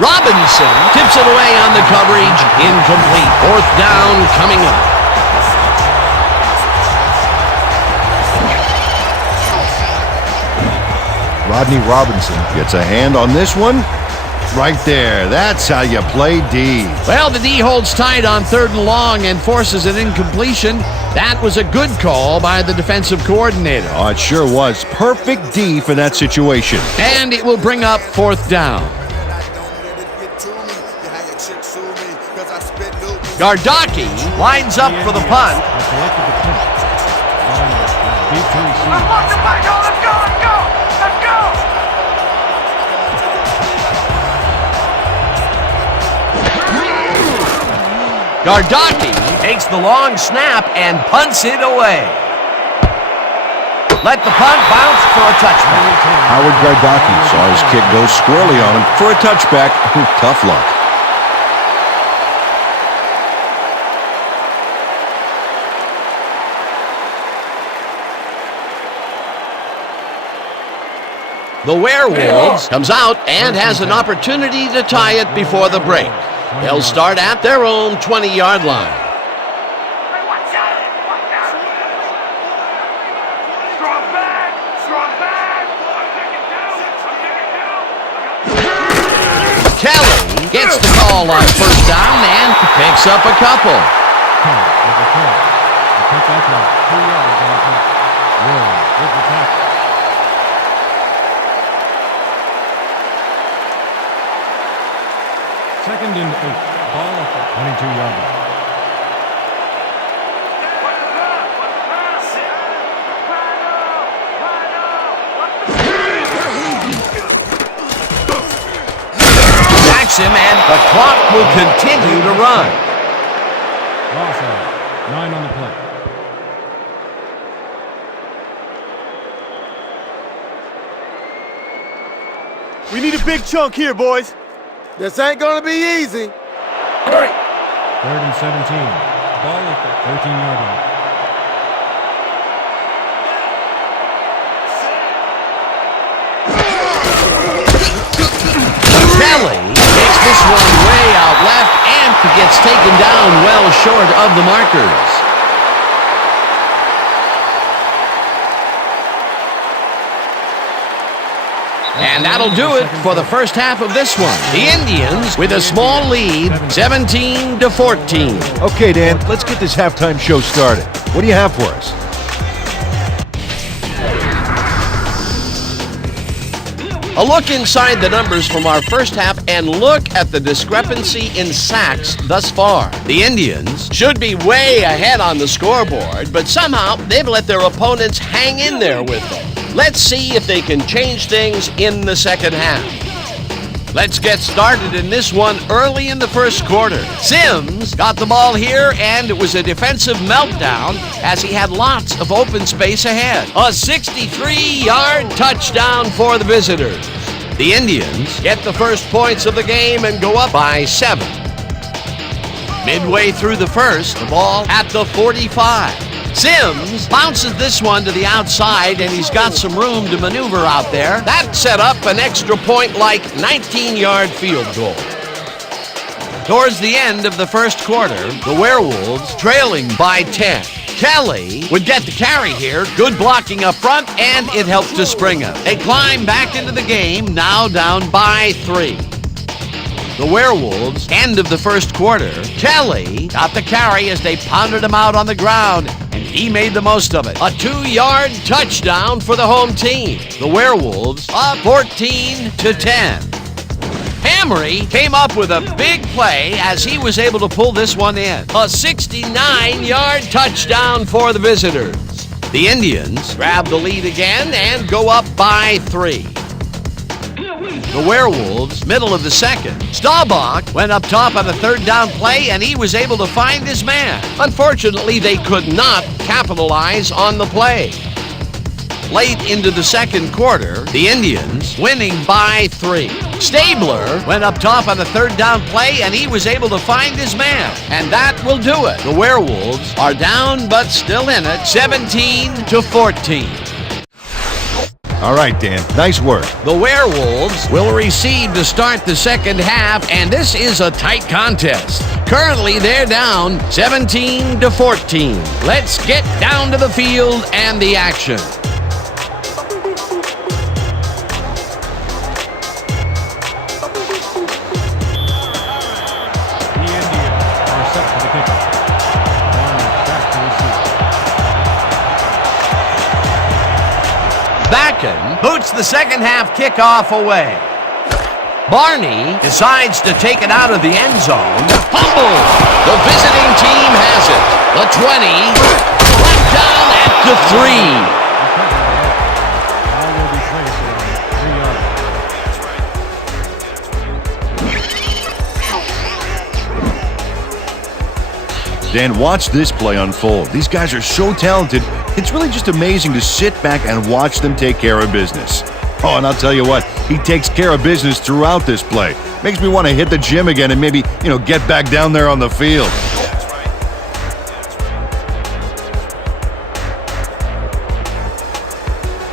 Robinson tips it away on the coverage. Incomplete. Fourth down coming up. Rodney Robinson gets a hand on this one. Right there. That's how you play D. Well, the D holds tight on third and long and forces an incompletion. That was a good call by the defensive coordinator. Oh, it sure was. Perfect D for that situation. And it will bring up fourth down. Gardaki lines up for the punt. Let's watch the play. Go, let's go, let's go, let's go. Gardaki takes the long snap and punts it away. Let the punt bounce for a touchback. Howard Gardaki saw his kick go squirrely on him for a touchback. Tough luck. The Werewolves comes out and has an opportunity to tie it before the break. They'll start at their own 20-yard line. Hey, watch out, watch out. Strong back, strong back. I'm taking down, I'm taking down. Kelly gets the call on first down and picks up a couple. Count with the play. The pickup of 2 yards on the play. Williams with the tackle. Second and 8. Ball at the 22-yard line. Backs him, and the clock will continue to run. Loss of 9 on the play. We need a big chunk here, boys. This ain't gonna be easy. Third and 17. Ball at the 13-yard line. Kelly takes this one way out left and gets taken down well short of the markers. And that'll do it for the first half of this one. The Indians with a small lead, 17-14. Okay, Dan, let's get this halftime show started. What do you have for us? A look inside the numbers from our first half and look at the discrepancy in sacks thus far. The Indians should be way ahead on the scoreboard, but somehow they've let their opponents hang in there with them. Let's see if they can change things in the second half. Let's get started in this one early in the first quarter. Sims got the ball here, and it was a defensive meltdown as he had lots of open space ahead. A 63-yard touchdown for the visitors. The Indians get the first points of the game and go up by 7. Midway through the first, the ball at the 45. Sims bounces this one to the outside, and he's got some room to maneuver out there. That set up an extra point-like 19-yard field goal. Towards the end of the first quarter, the Werewolves trailing by 10. Kelly would get the carry here. Good blocking up front, and it helped to spring him. They climb back into the game, now down by 3. The Werewolves, end of the first quarter. Kelly got the carry as they pounded him out on the ground, and he made the most of it. A 2-yard touchdown for the home team. The Werewolves up 14-10. Hamry came up with a big play as he was able to pull this one in. A 69-yard touchdown for the visitors. The Indians grab the lead again and go up by 3. The Werewolves, middle of the second. Staubach went up top on a third down play, and he was able to find his man. Unfortunately, they could not capitalize on the play. Late into the second quarter, the Indians winning by 3. Stabler went up top on the third down play, and he was able to find his man. And that will do it. The Werewolves are down but still in it, 17-14. All right, Dan. Nice work. The Werewolves will receive to start the second half, and this is a tight contest. Currently, they're down 17-14. Let's get down to the field and the action. Boots the second half kickoff away. Barney decides to take it out of the end zone. Fumble! The visiting team has it. The 20, brought down at the 3. Dan, watch this play unfold. These guys are so talented, it's really just amazing to sit back and watch them take care of business. Oh, and I'll tell you what, he takes care of business throughout this play. Makes me want to hit the gym again and maybe, get back down there on the field.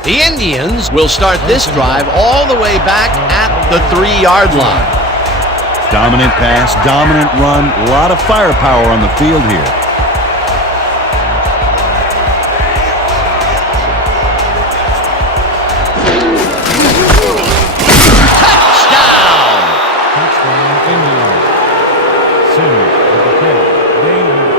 The Indians will start this drive all the way back at the 3-yard line. Dominant pass, dominant run, a lot of firepower on the field here. Touchdown! Touchdown, Indians. Simmons with the catch. Gain of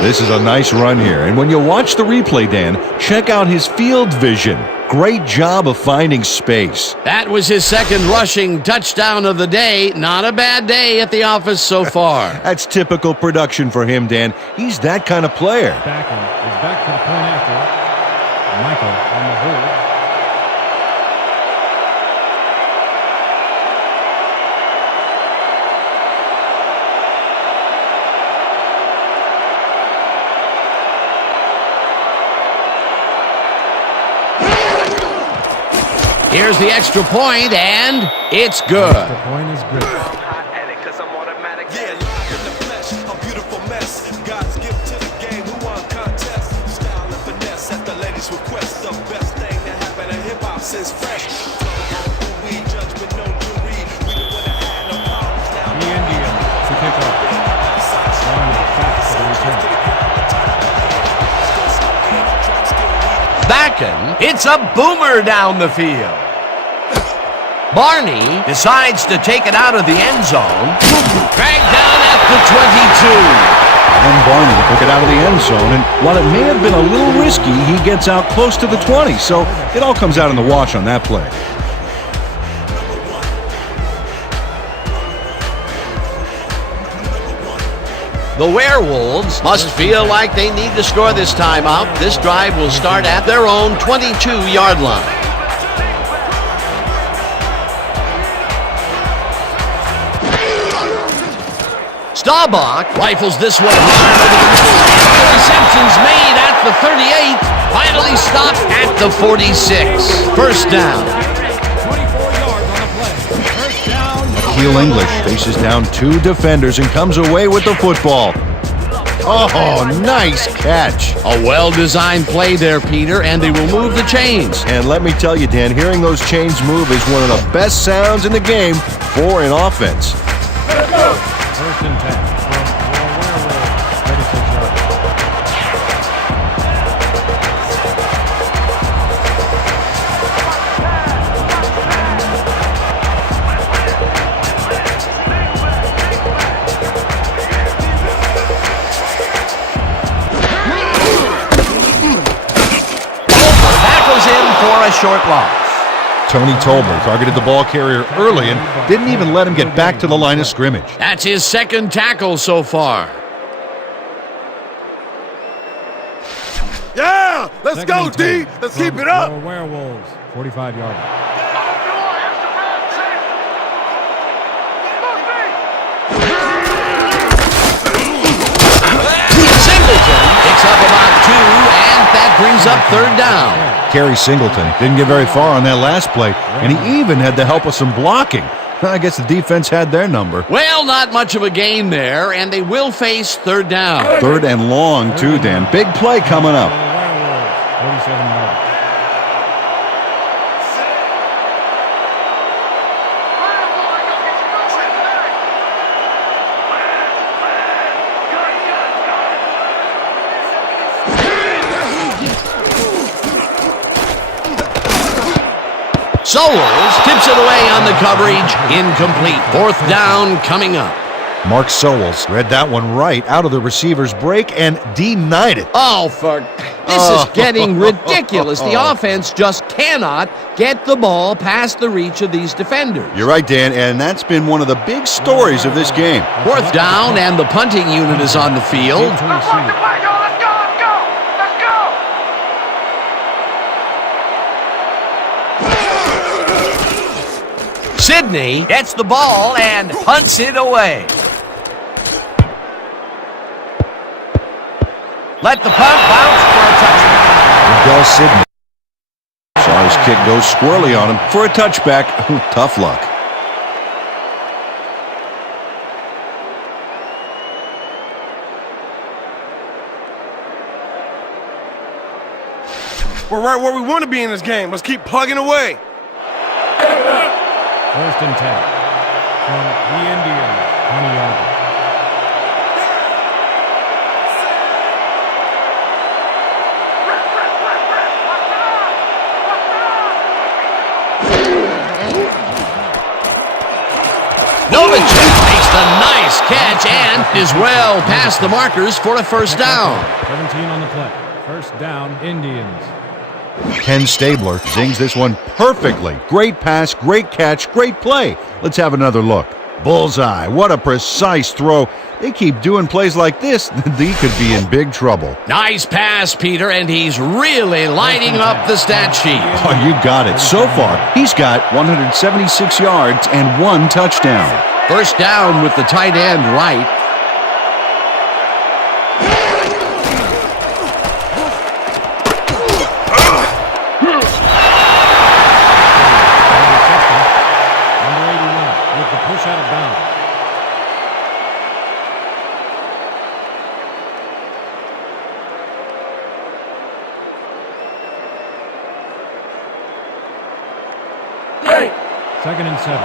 3. This is a nice run here, and when you watch the replay, Dan, check out his field vision. Great job of finding space. That was his second rushing touchdown of the day. Not a bad day at the office so far. That's typical production for him, Dan. He's that kind of player. Backing is back for the point after. Michael on the hold. Here's the extra point, and it's good. The point is good. Yeah, live in the flesh, a beautiful mess. God's gift to the game, who won contest? Style and finesse at the ladies' request. The best thing that happened in hip-hop since fresh. We judge with no jury. We don't want to have no problems now. The Indians to pick up. Barney back for the return. Backing, it's a boomer down the field. Barney decides to take it out of the end zone. Dragged down at the 22. And Barney took it out of the end zone, and while it may have been a little risky, he gets out close to the 20, so it all comes out in the wash on that play. The Werewolves must feel like they need to score this timeout. This drive will start at their own 22-yard line. Staubach rifles this one hard over the middle. The reception's made at the 38. Finally stopped at the 46. First down. 24 yards on the play. First down. Akil English faces down 2 defenders and comes away with the football. Oh, nice catch. A well-designed play there, Peter, and they will move the chains. And let me tell you, Dan, hearing those chains move is one of the best sounds in the game for an offense. First and 10 from the Werewolves. 36 yards. Tackles in for a short loss. Tony Tolbert targeted the ball carrier early and didn't even let him get back to the line of scrimmage. That's his second tackle so far. Yeah, let's Second go, and D. 10 Let's from keep it up. the Werewolves. 45 yards. brings up third down. Kerry Singleton didn't get very far on that last play, and he even had the help of some blocking. I guess the defense had their number. Well, not much of a gain there, and they will face third down. Third and long, too, Dan. Big play coming up. Werewolves, 47 yards. Sowles tips it away on the coverage. Incomplete. Fourth down coming up. Mark Sowles read that one right out of the receiver's break and denied it. Oh, this is getting ridiculous. The offense just cannot get the ball past the reach of these defenders. You're right, Dan, and that's been one of the big stories of this game. Fourth down, and the punting unit is on the field. Sidney gets the ball and punts it away. Let the punt bounce for a touchdown. Miguel Sidney saw his kick go squirrely on him for a touchback. Tough luck. We're right where we want to be in this game. Let's keep plugging away. First and 10 from the Indians, 20 yards. Novacek makes the nice catch and is well past the markers for a first down. 17 on the play. First down, Indians. Ken Stabler zings this one perfectly. Great pass, great catch, great play. Let's have another look. Bullseye. What a precise throw. They keep doing plays like this, they could be in big trouble. Nice pass, Peter, and he's really lighting up the stat sheet. Oh, you got it. So far, he's got 176 yards and 1 touchdown. First down with the tight end right. Second and 7.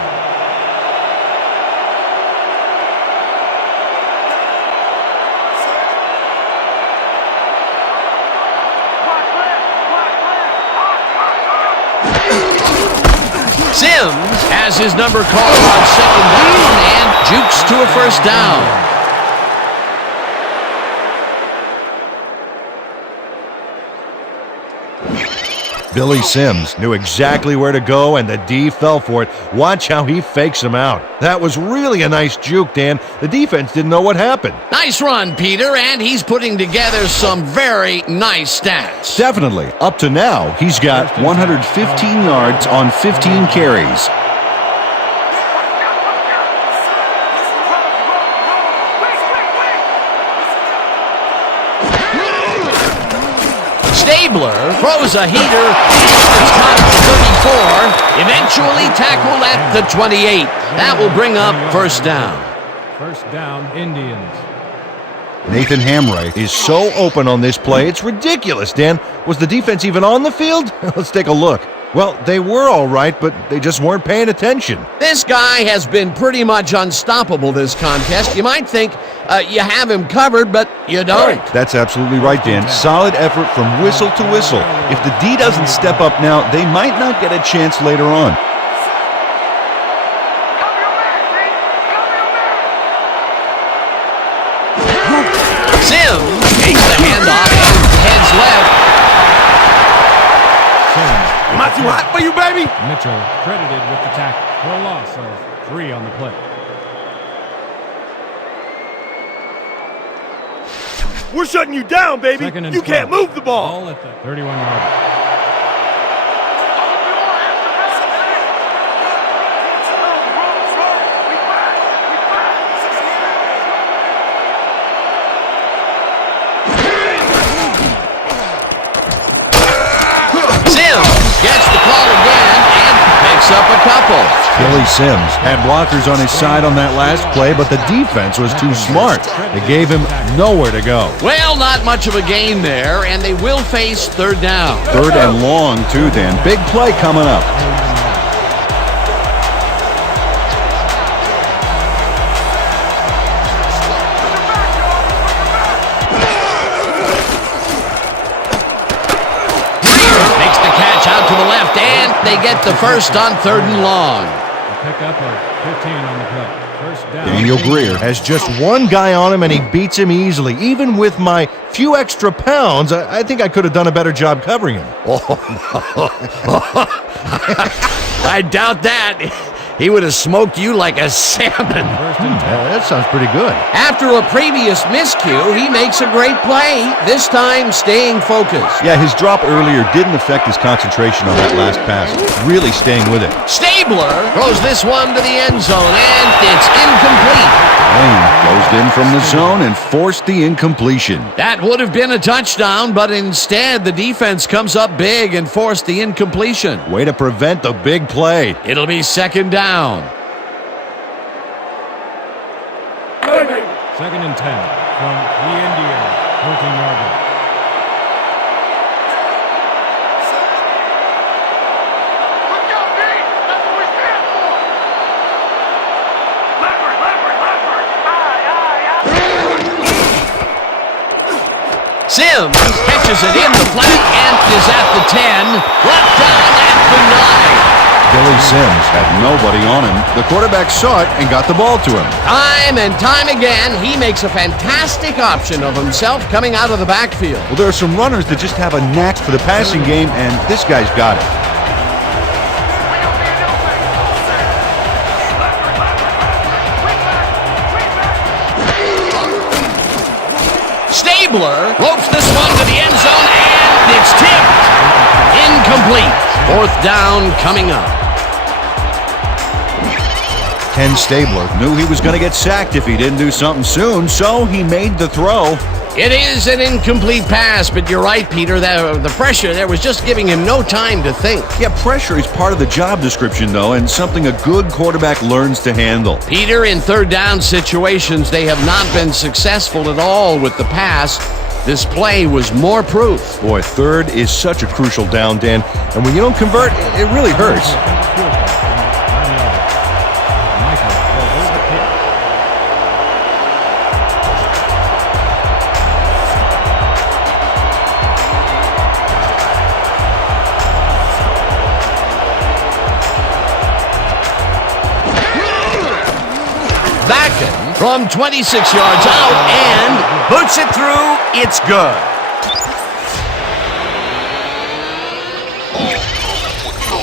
Sims has his number called on second down and jukes to a first down. Billy Sims knew exactly where to go, and the D fell for it. Watch how he fakes him out. That was really a nice juke, Dan. The defense didn't know what happened. Nice run, Peter, and he's putting together some very nice stats. Definitely. Up to now, he's got 115 yards on 15 carries. Stabler throws a heater. It's caught at the 34. Eventually tackled at the 28. That will bring up first down. First down, Indians. Nathan Hamray is so open on this play. It's ridiculous, Dan. Was the defense even on the field? Let's take a look. Well, they were all right, but they just weren't paying attention. This guy has been pretty much unstoppable this contest. You might think you have him covered, but you don't. That's absolutely right, Dan. Solid effort from whistle to whistle. If the D doesn't step up now, they might not get a chance later on. Sims takes the handoff and heads left. Am I too hot for you, baby? Mitchell credited with the tackle for a loss of 3 on the play. We're shutting you down, baby. You can't move the ball. Ball at the 31-yard line. picks up a couple. Billy Sims had blockers on his side on that last play, but the defense was too smart. It gave him nowhere to go. Well, not much of a gain there, and they will face third down. Third and long, too, then. Big play coming up. Makes the catch out to the left, and they get the first on third and long. Pick up a 15 on the play. First down. Daniel Greer has just one guy on him, and he beats him easily. Even with my few extra pounds, I think I could have done a better job covering him. I doubt that. He would have smoked you like a salmon. That sounds pretty good. After a previous miscue, he makes a great play, this time staying focused. Yeah, his drop earlier didn't affect his concentration on that last pass. Really staying with it. Stabler throws this one to the end zone, and it's incomplete. Lane closed in from the zone and forced the incompletion. That would have been a touchdown, but instead the defense comes up big and forced the incompletion. Way to prevent the big play. It'll be second down. Second and 10 from the Indians, 14-yard line. Sims catches it in the flat and is at the 10, brought down at the 9. Billy Sims had nobody on him. The quarterback saw it and got the ball to him. Time and time again, he makes a fantastic option of himself coming out of the backfield. Well, there are some runners that just have a knack for the passing game, and this guy's got it. Stabler ropes this one to the end zone, and it's tipped. Incomplete. Fourth down coming up. Ken Stabler knew he was going to get sacked if he didn't do something soon, so he made the throw. It is an incomplete pass, but you're right, Peter. The pressure there was just giving him no time to think. Yeah, pressure is part of the job description, though, and something a good quarterback learns to handle. Peter, in third down situations, they have not been successful at all with the pass. This play was more proof. Boy, third is such a crucial down, Dan, and when you don't convert, it really hurts. From 26 yards out and puts it through. It's good.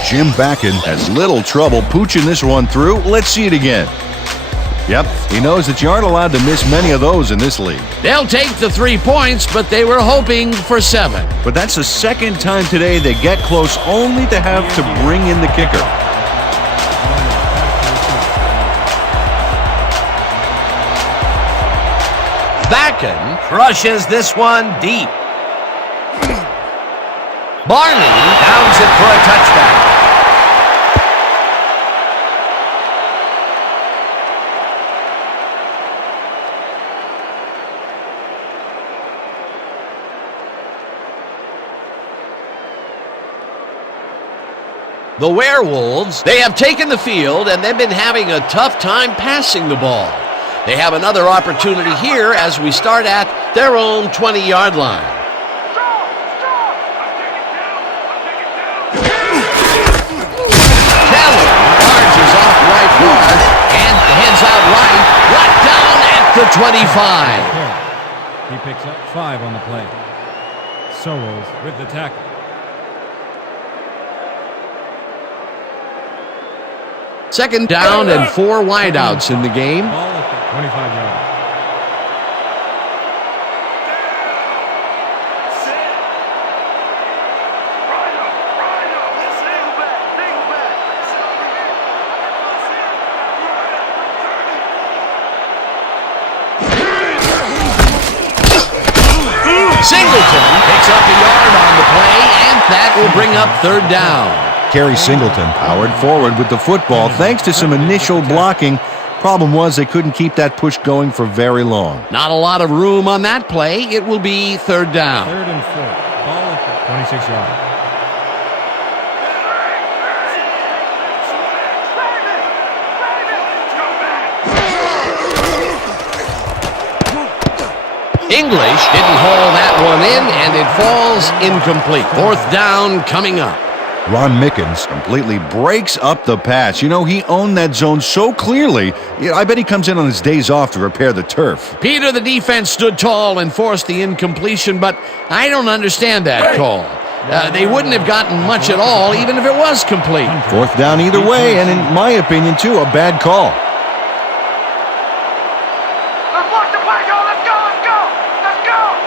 Jim Bakken has little trouble pooching this one through. Let's see it again. Yep, he knows that you aren't allowed to miss many of those in this league. They'll take the 3 points, but they were hoping for 7. But that's the second time today they get close, only to have to bring in the kicker. Bakken crushes this one deep. Barney downs it for a touchdown. The Werewolves, they have taken the field and they've been having a tough time passing the ball. They have another opportunity here as we start at their own 20-yard line. Keller charges off right guard and heads out right, brought down at the 25. He picks up 5 on the play. Sowles with the tackle. Second down and 4 wideouts in the game. Ball at the 25-yard line. Singleton picks up a yard on the play, and that will bring up third down. Kerry Singleton powered forward with the football thanks to some initial blocking. Problem was they couldn't keep that push going for very long. Not a lot of room on that play. It will be third down. 3rd and 4. Ball at the 26 yards. English didn't haul that one in, and it falls incomplete. 4th down coming up. Ron Mickens completely breaks up the pass. You know, he owned that zone so clearly. I bet he comes in on his days off to repair the turf. Peter, the defense stood tall and forced the incompletion, but I don't understand that call. They wouldn't have gotten much at all, even if it was complete. 4th down either way, and in my opinion, too, a bad call. Let's block the play, go! Let's go! Let's go! Let's go!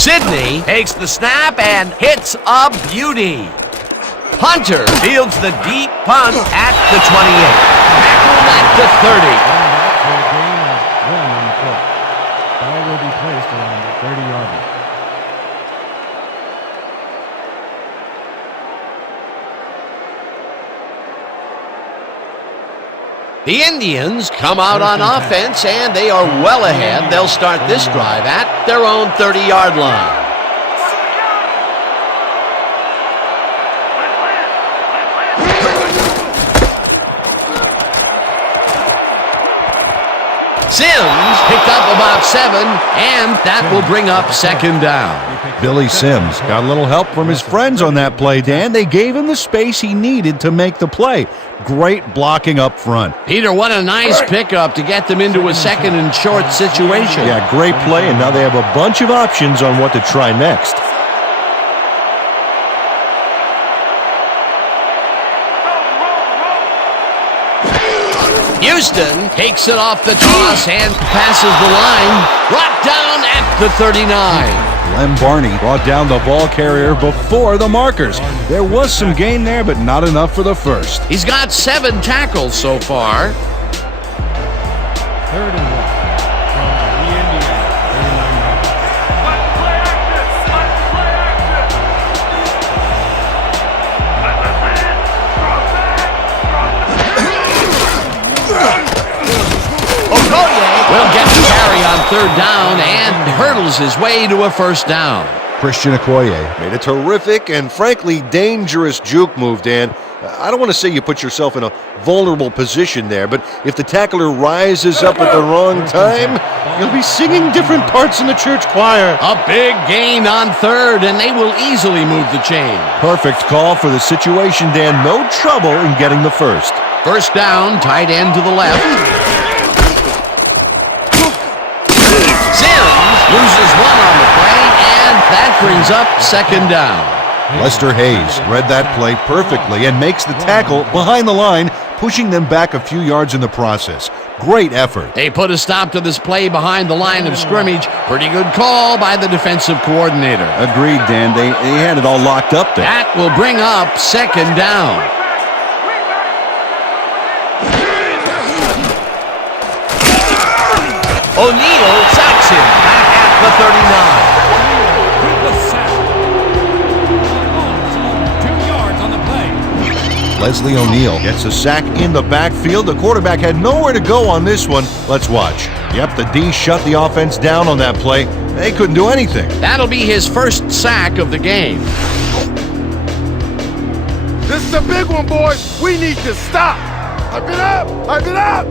Sidney takes the snap and hits a beauty. Hunter fields the deep punt at the 28. Tackled at the 30. For a gain of 1 on the play. Ball will be placed around the 30-yard line. The Indians come out on offense, and they are well ahead. They'll start this drive at their own 30-yard line. Sims picked up about 7, and that will bring up 2nd down. Billy Sims got a little help from his friends on that play, Dan. They gave him the space he needed to make the play. Great blocking up front. Peter, what a nice pickup to get them into a 2nd and short situation. Yeah, great play, and now they have a bunch of options on what to try next. Houston takes it off the toss and passes the line. Brought down at the 39. Lem Barney brought down the ball carrier before the markers. There was some gain there, but not enough for the first. He's got 7 tackles so far. 3rd and 1 from the Indians. 39 yards. Let's play action! Let's play action! Okoye will get the carry on 3rd down and hurdles his way to a 1st down. Christian Okoye made a terrific and frankly dangerous juke move, Dan. I don't want to say you put yourself in a vulnerable position there, but if the tackler rises up at the wrong time, you'll be singing different parts in the church choir. A big gain on 3rd, and they will easily move the chain. Perfect call for the situation, Dan. No trouble in getting the first. 1st down, tight end to the left. Sims loses 1 on the play, and that brings up 2nd down. Lester Hayes read that play perfectly and makes the tackle behind the line, pushing them back a few yards in the process. Great effort. They put a stop to this play behind the line of scrimmage. Pretty good call by the defensive coordinator. Agreed, Dan. They had it all locked up there. That will bring up 2nd down. O'Neal sacks him back at the 39. With the sack. Loss of 2 yards on the play. Leslie O'Neal gets a sack in the backfield. The quarterback had nowhere to go on this one. Let's watch. Yep, the D shut the offense down on that play. They couldn't do anything. That'll be his 1st sack of the game. This is a big one, boys. We need to stop. Hype it up. Hype it up.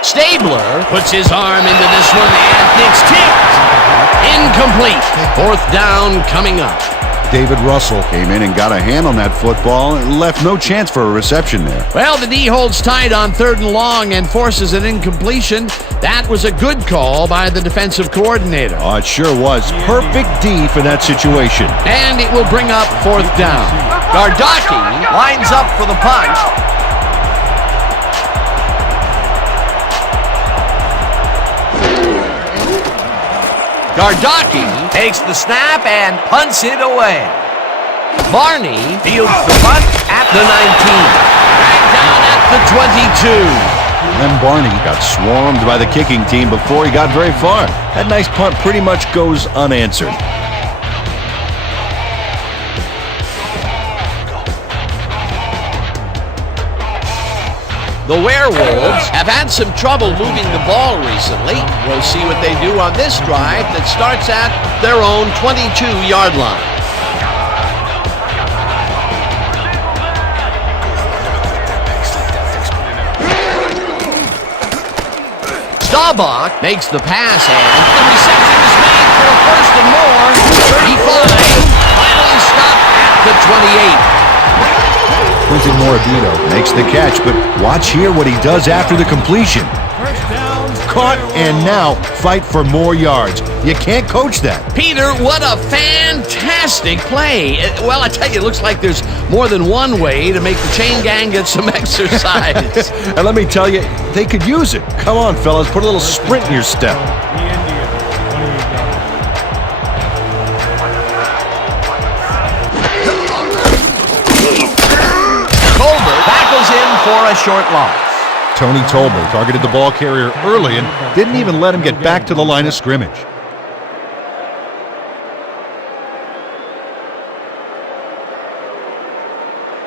Stabler puts his arm into this one, and it's tipped. Incomplete. 4th down coming up. David Russell came in and got a hand on that football and left no chance for a reception there. Well, the D holds tight on 3rd and long and forces an incompletion. That was a good call by the defensive coordinator. Oh, it sure was. Perfect D for that situation. And it will bring up 4th down. Gardocki lines up for the punt. Gardaki takes the snap and punts it away. Barney fields the punt at the 19. Dragged down at the 22. And Barney got swarmed by the kicking team before he got very far. That nice punt pretty much goes unanswered. The Werewolves have had some trouble moving the ball recently. We'll see what they do on this drive that starts at their own 22-yard line. Staubach makes the pass and the reception is made for a first and more. 35, finally stopped at the 28. Quinton Morabito makes the catch, but watch here what he does after the completion. Caught and now fight for more yards. You can't coach that. Peter, what a fantastic play. Well, I tell you, it looks like there's more than one way to make the chain gang get some exercise. And let me tell you, they could use it. Come on, fellas, put a little sprint in your step. For a short loss. Tony Tolbert targeted the ball carrier early and didn't even let him get back to the line of scrimmage.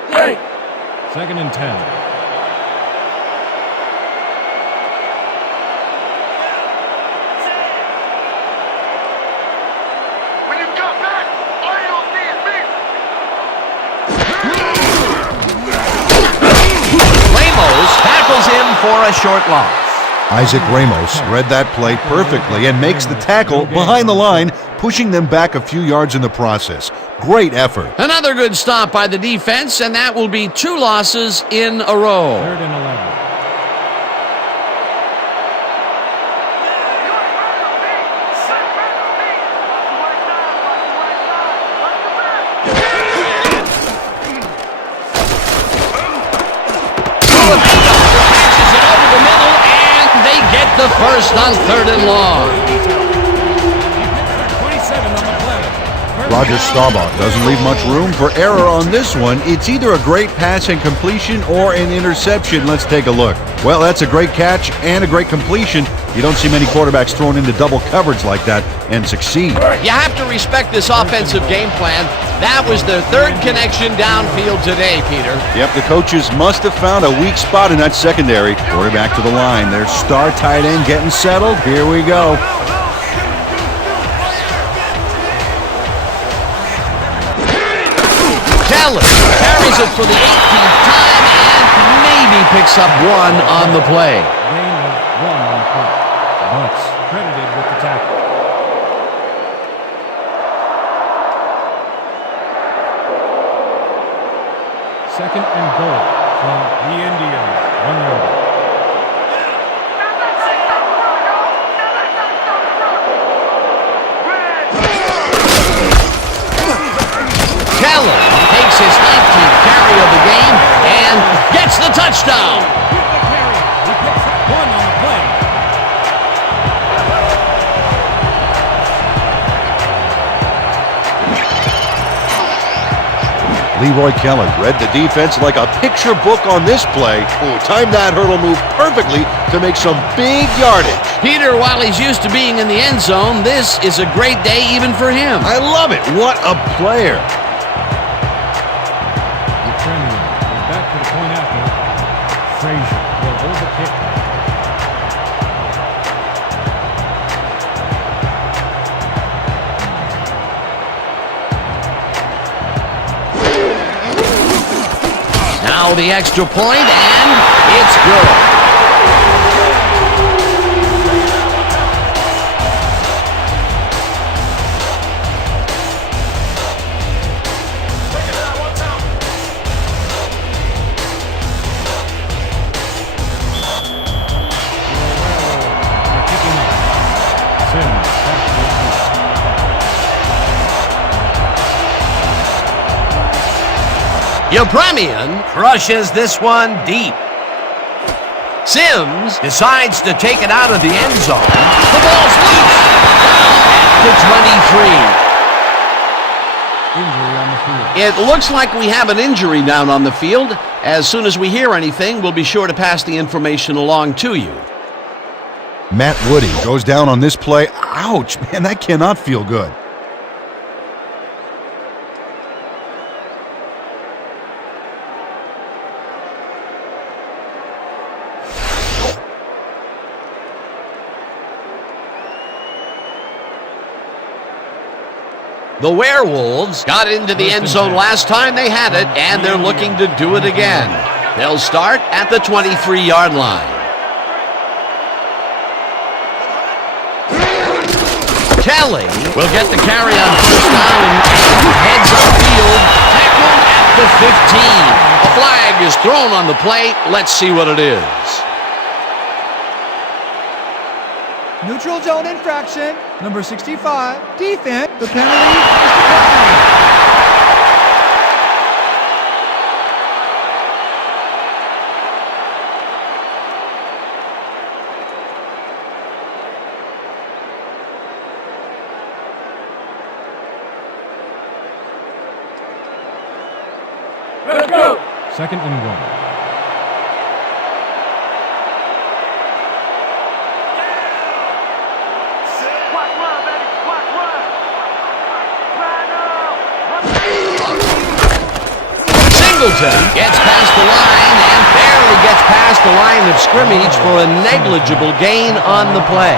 Hey. 2nd and 10. Tackles him for a short loss. Isaac Ramos read that play perfectly and makes the tackle behind the line, pushing them back a few yards in the process. Great effort. Another good stop by the defense, and that will be 2 losses in a row. 3rd and 11. The first on 3rd and long. Roger Staubach doesn't leave much room for error on this one. It's either a great pass and completion or an interception. Let's take a look. Well, that's a great catch and a great completion. You don't see many quarterbacks thrown into double coverage like that and succeed. You have to respect this offensive game plan. That was their 3rd connection downfield today, Peter. Yep, the coaches must have found a weak spot in that secondary. Quarterback to the line. Their star tight end getting settled. Here we go. Kelly carries it for the 18th time and maybe picks up 1 on the play. Gain of 1 on the play. Butts credited with the tackle. Second and goal from the Indians. 1 yard. Kelly takes his 19th carry of the game and gets the touchdown. He picks up 1 on the play. Leroy Kelly read the defense like a picture book on this play. Ooh, timed that hurdle move perfectly to make some big yardage. Peter, while he's used to being in the end zone, this is a great day even for him. I love it. What a player. Back to the point after. Frazier will hold the kick. Now the extra point, and it's good. Yepremian crushes this one deep. Sims decides to take it out of the end zone. The ball's loose. Down at Injury on the field. It looks like we have an injury down on the field. As soon as we hear anything, we'll be sure to pass the information along to you. Matt Woody goes down on this play. Ouch, man, that cannot feel good. The Werewolves got into the end zone last time they had it, and they're looking to do it again. They'll start at the 23-yard line. Kelly will get the carry on first down and heads upfield, tackled at the 15. A flag is thrown on the play. Let's see what it is. Neutral zone infraction, number 65, defense. The penalty is declined. Let's go. 2nd and 1. Singleton gets past the line and barely gets past the line of scrimmage for a negligible gain on the play.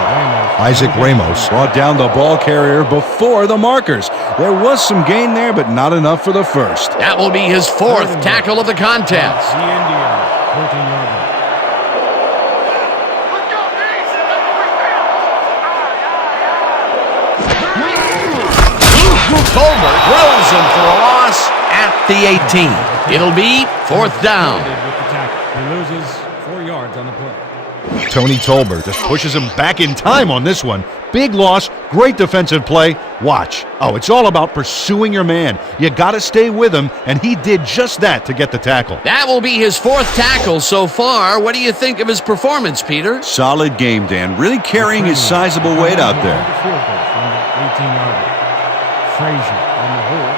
Isaac Ramos brought down the ball carrier before the markers. There was some gain there, but not enough for the first. That will be his 4th tackle of the contest. The Indians, 14-yard line. Colbert drills him for a loss at the 18. It'll be 4th down. With the tackle. He loses 4 yards on the play. Tony Tolbert just pushes him back in time on this one. Big loss, great defensive play. Watch. Oh, it's all about pursuing your man. You got to stay with him, and he did just that to get the tackle. That will be his 4th tackle so far. What do you think of his performance, Peter? Solid game, Dan. Really carrying his sizable weight out there. Field goal from the 18-yard line. Frazier on the hold.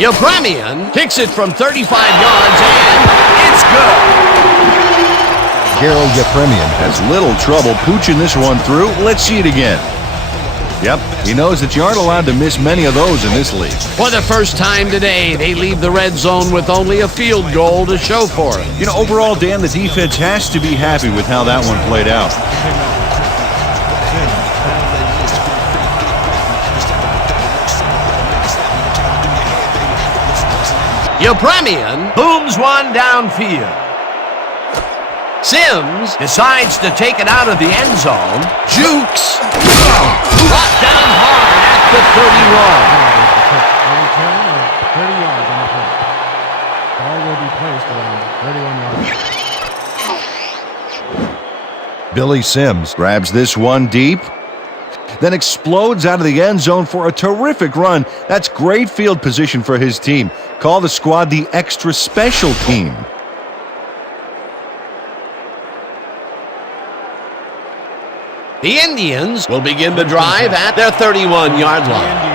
Yepremian kicks it from 35 yards, and it's good. Gerald Yepremian Has little trouble pooching this one through. Let's see it again. Yep, he knows that you aren't allowed to miss many of those in this league. For the first time today, they leave the red zone with only a field goal to show for it. You know, overall, Dan, the defense has to be happy with how that one played out. Yepremian booms one downfield. Sims decides to take it out of the end zone. Jukes. Brought down hard at the 31. Ball will be placed around 31 yards. Billy Sims Grabs this one deep. then explodes out of the end zone for a terrific run. That's great field position for his team. Call the squad the extra special team. The Indians will begin the drive at their 31-yard line.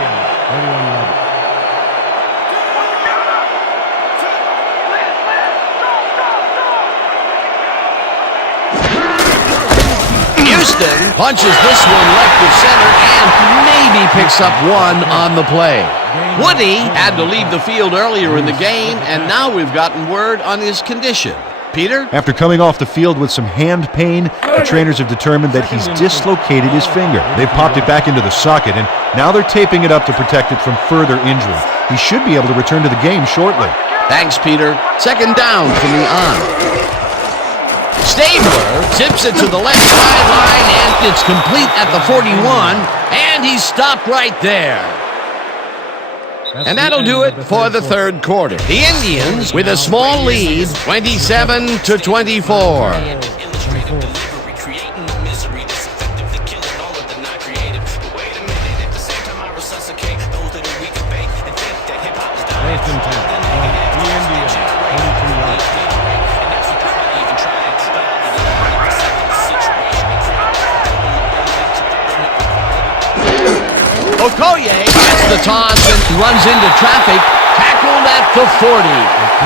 Houston punches this one left of center and maybe picks up one on the play. Woody had to leave the field earlier in the game, and now we've gotten word on his condition. Peter? After coming off the field with some hand pain, the trainers have determined that he's dislocated his finger. They've popped it back into the socket, and now they're taping it up to protect it from further injury. He should be able to return to the game shortly. Thanks, Peter. Second down from the on. Stabler zips it to the left sideline, and it's complete at the 41, and he's stopped right there. And that'll do it for the third quarter. The Indians with a small lead, 27-24. First and 10 from the Indians, 42 yards. Okoye gets the toss and runs into traffic, tackled at the 40.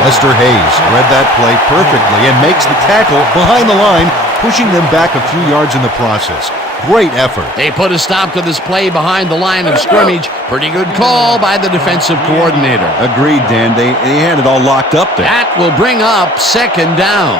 Lester Hayes read that play perfectly and makes the tackle behind the line, pushing them back a few yards in the process. Great effort. They put a stop to this play behind the line of scrimmage. Pretty good call by the defensive coordinator. Agreed, Dan. They had it all locked up there. That will bring up second down.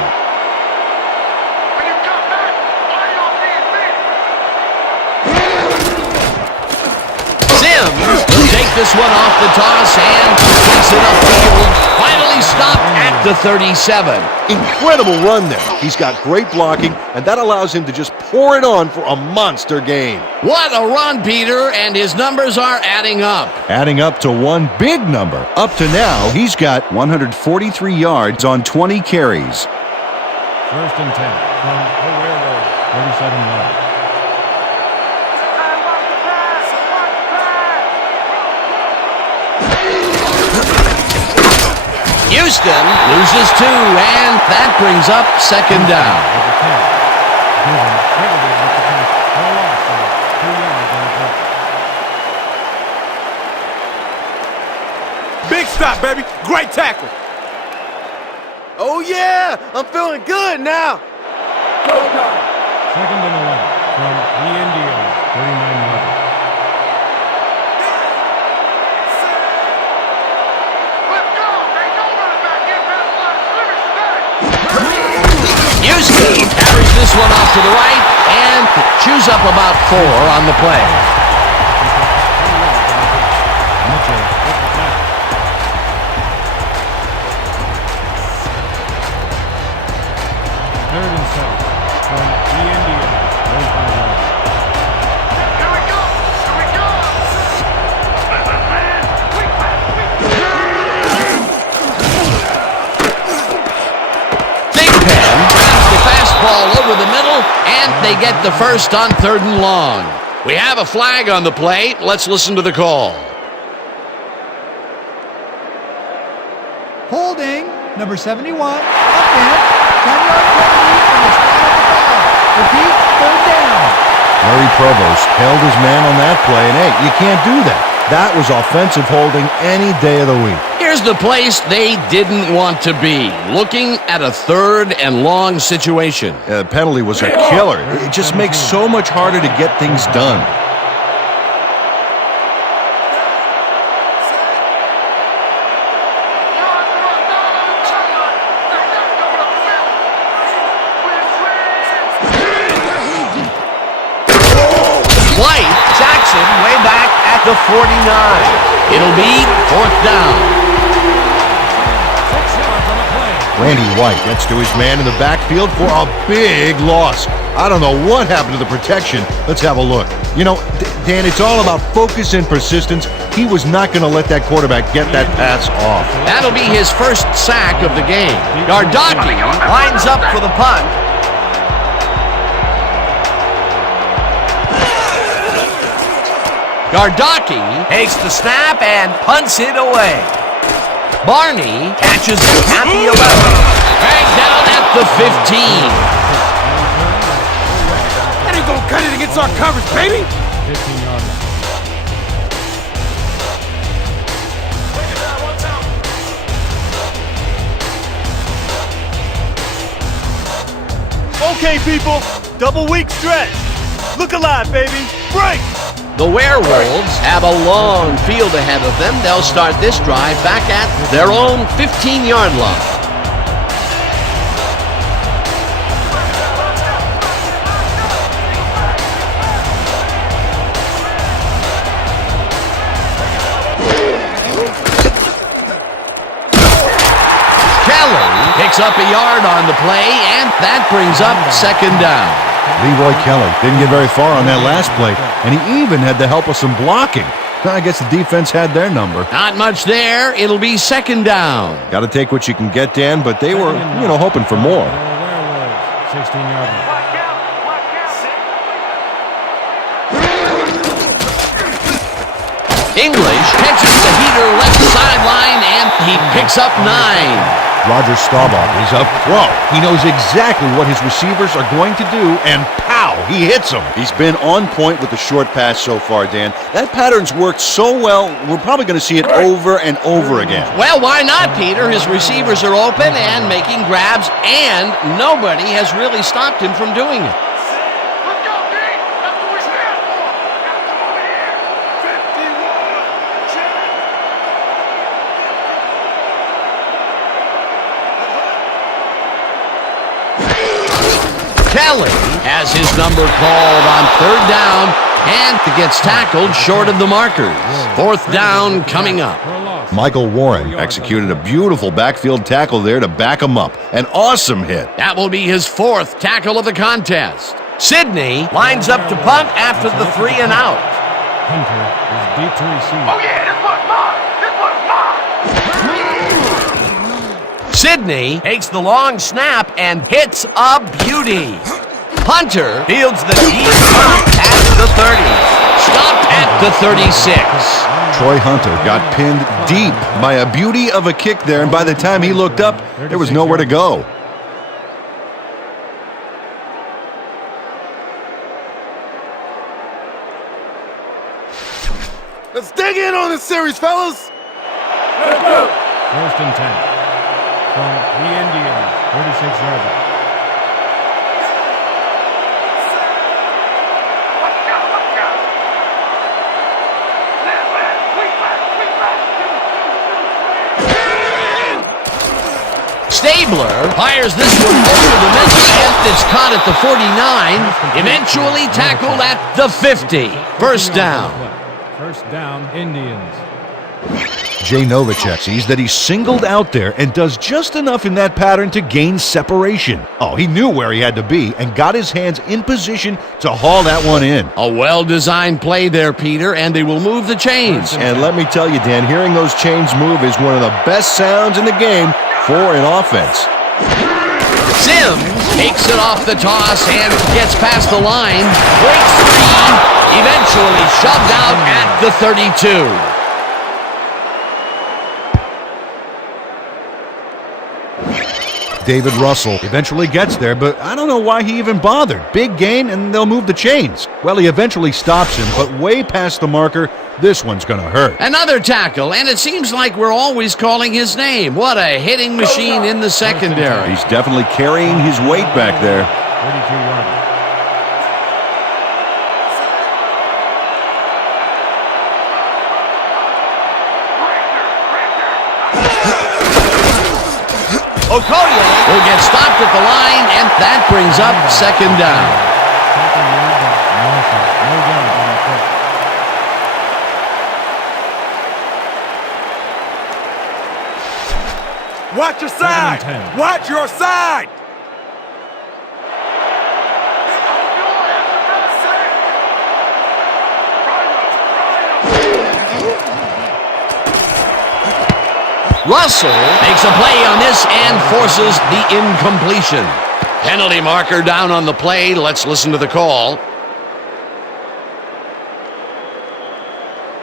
Sims will take this one off the toss and takes it upfield. Finally stopped at the 37. Incredible run there. He's got great blocking, and that allows him to just pour it on for a monster game. What a run, Peter, and his numbers are adding up. Adding up to one big number. Up to now, he's got 143 yards on 20 carries. First and 10 from the Werewolves, 37 yards. Houston loses 2, and that brings up second down. Big stop, baby. Great tackle. Oh, yeah. I'm feeling good now. Second and 11 from the Indians, 39 yards. Houston carries this one off to the right and chews up about 4 on the play. Third and 7 from the Indians, 35 yards. Here we go. Big Pen grabs the fastball over the middle, and they get the first on 3rd and long. We have a flag on the play. Let's listen to the call. Holding, number 71, up in, 10-yard penalty from the spot of the foul. Repeat, third down. Larry Provost held his man on that play, and hey, you can't do that. That was offensive holding any day of the week. Here's the place they didn't want to be, looking at a 3rd and long situation. The penalty was a killer. It just makes so much harder to get things done. White, Jackson, way back at the 49. It'll be 4th down. 6 yards on the play. Randy White gets to his man in the backfield for a big loss. I don't know what happened to the protection. Let's have a look. You know, Dan, it's all about focus and persistence. He was not going to let that quarterback get that pass off. That'll be his first sack of the game. Gardocki lines up for the punt. Gardocki takes the snap and punts it away. Barney catches it at the 11. Dragged down at the 15. That ain't gonna cut it against our coverage, baby. 15 yards. Okay, people. Double week stretch. Look alive, baby. Break. The Werewolves have a long field ahead of them. They'll start this drive back at their own 15-yard line. Kelly picks up a yard on the play, and that brings up second down. Leroy Kelly didn't get very far on that last play, and he even had the help of some blocking. I guess the defense had their number. Not much there. It'll be second down. Got to take what you can get, Dan, but they were, hoping for more. Werewolves, 16-yard line. English catches the heater left sideline and he picks up 9. Roger Staubach is a pro. He knows exactly what his receivers are going to do, and pow, he hits them. He's been on point with the short pass so far, Dan. That pattern's worked so well, we're probably going to see it over and over again. Well, why not, Peter? His receivers are open and making grabs, and nobody has really stopped him from doing it. Let's go, D! That's what we stand for! Come over here! 51! Check! Kelly has his number called on 3rd down and gets tackled short of the markers. 4th down coming up. Michael Warren Executed a beautiful backfield tackle there to back him up. An awesome hit. That will be his 4th tackle of the contest. Sidney lines up to punt after the 3 and out. Hunter is deep to receive. Oh yeah, this one's mine! This one's mine! Sidney takes the long snap and hits a beauty. Hunter fields the deep punt at the 30. Stopped at the 36. Troy Hunter got pinned deep by a beauty of a kick there, and by the time he looked up, there was nowhere to go. Let's dig in on this series, fellas! Let's go! 1st and 10. From the Indians, 36-yarder. Stabler fires this one over the middle, and it's caught at the 49, eventually tackled at the 50. 1st down. 1st down, Indians. Jay Novacek sees that he's singled out there and does just enough in that pattern to gain separation. Oh, he knew where he had to be and got his hands in position to haul that one in. A well-designed play there, Peter, and they will move the chains. And let me tell you, Dan, hearing those chains move is one of the best sounds in the game for an offense. Sims takes it off the toss and gets past the line, breaks free, eventually shoved out at the 32. David Russell eventually gets there, but I don't know why he even bothered. Big gain, and they'll move the chains. Well, he eventually stops him, but way past the marker. This one's going to hurt. Another tackle, and it seems like we're always calling his name. What a hitting machine in the secondary. He's definitely carrying his weight back there. 32-yarder. Okoye will get stopped at the line, and that brings up 2nd down. Watch your side! Watch your side! Russell makes a play on this and forces the incompletion. Penalty marker down on the play. Let's listen to the call.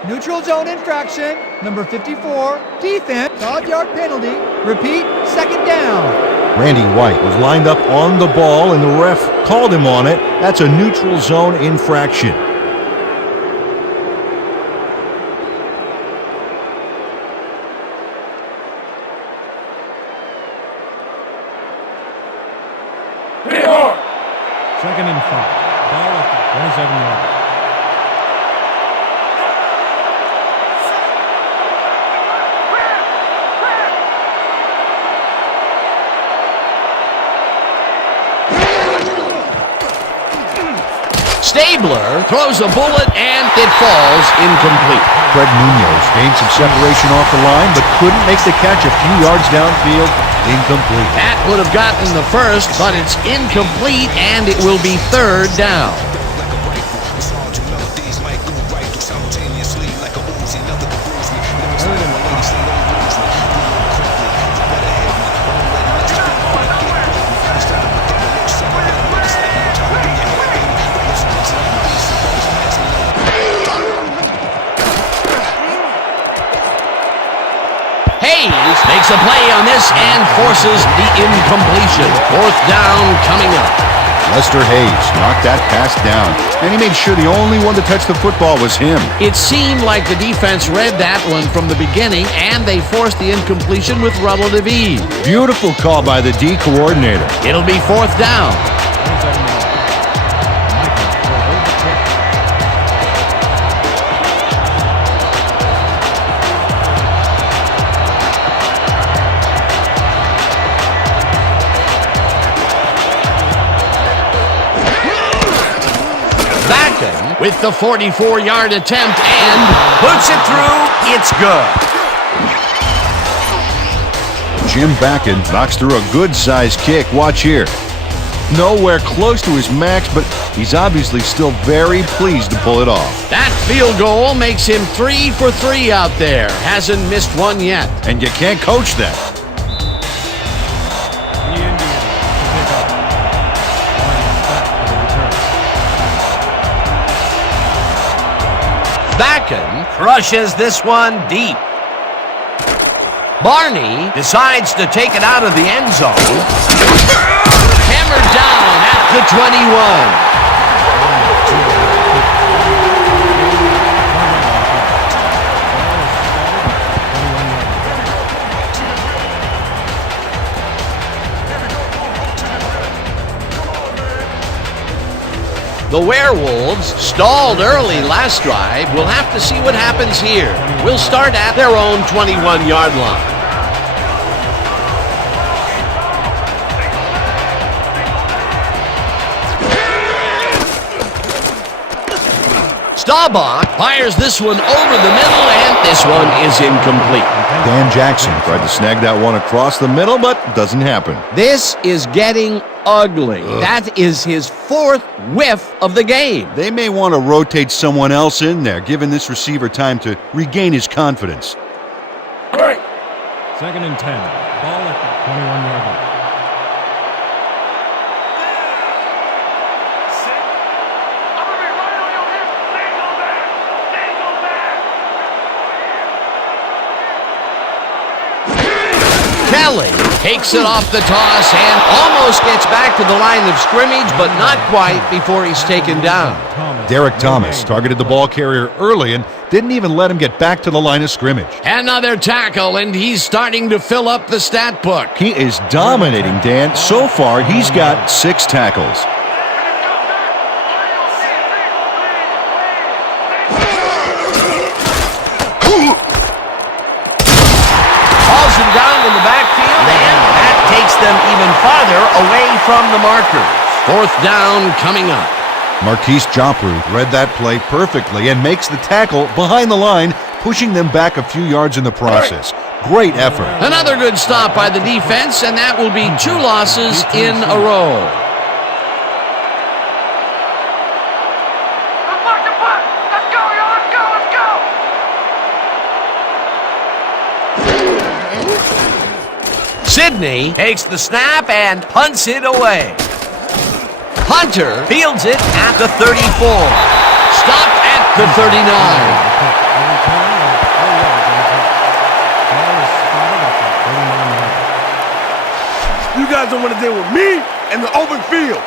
Neutral zone infraction, number 54, defense, 5-yard penalty. Repeat, 2nd down. Randy White was lined up on the ball, and the ref called him on it. That's a neutral zone infraction. Second and 5. Ball at the 27-yard. Stabler throws a bullet, and it falls incomplete. Fred Munoz gained some separation off the line, but couldn't make the catch a few yards downfield. Incomplete. That would have gotten the first, but it's incomplete, and it will be 3rd down. Hayes makes a play on this and forces the incompletion. Fourth down coming up. Lester Hayes knocked that pass down, and he made sure the only one to touch the football was him. It seemed like the defense read that one from the beginning, and they forced the incompletion with relative ease. Beautiful call by the D coordinator. It'll be fourth down. With the 44-yard attempt and puts it through. It's good. Jim Bakken knocks through a good-sized kick. Watch here. Nowhere close to his max, but he's obviously still very pleased to pull it off. That field goal makes him 3 for 3 out there. Hasn't missed one yet. And you can't coach that. The Indians to pick up. Lions back for the return. Bakken crushes this one deep. Barney decides to take it out of the end zone. Hammered down at the 21. The Werewolves stalled early last drive. We'll have to see what happens here. We'll start at their own 21-yard line. Staubach fires this one over the middle, and this one is incomplete. Dan Jackson tried to snag that one across the middle, but doesn't happen. This is getting ugly. That is his fourth whiff of the game. They may want to rotate someone else in there, giving this receiver time to regain his confidence. Second and 10. Ball at the 21-yard line. Kelly takes it off the toss and almost gets back to the line of scrimmage, but not quite before he's taken down. Derek Thomas targeted the ball carrier early and didn't even let him get back to the line of scrimmage. Another tackle, and he's starting to fill up the stat book. He is dominating, Dan. So far, he's got 6 tackles. Hauls him down in the backfield, and that takes them even farther away from the marker. Fourth down coming up. Marquise Joppru read that play perfectly and makes the tackle behind the line, pushing them back a few yards in the process. Great effort. Another good stop by the defense, and that will be 2 losses in a row. Let's go, y'all. Let's go. Sidney takes the snap and punts it away. Hunter fields it at the 34. Stopped at the 39. You guys don't want to deal with me in the open field.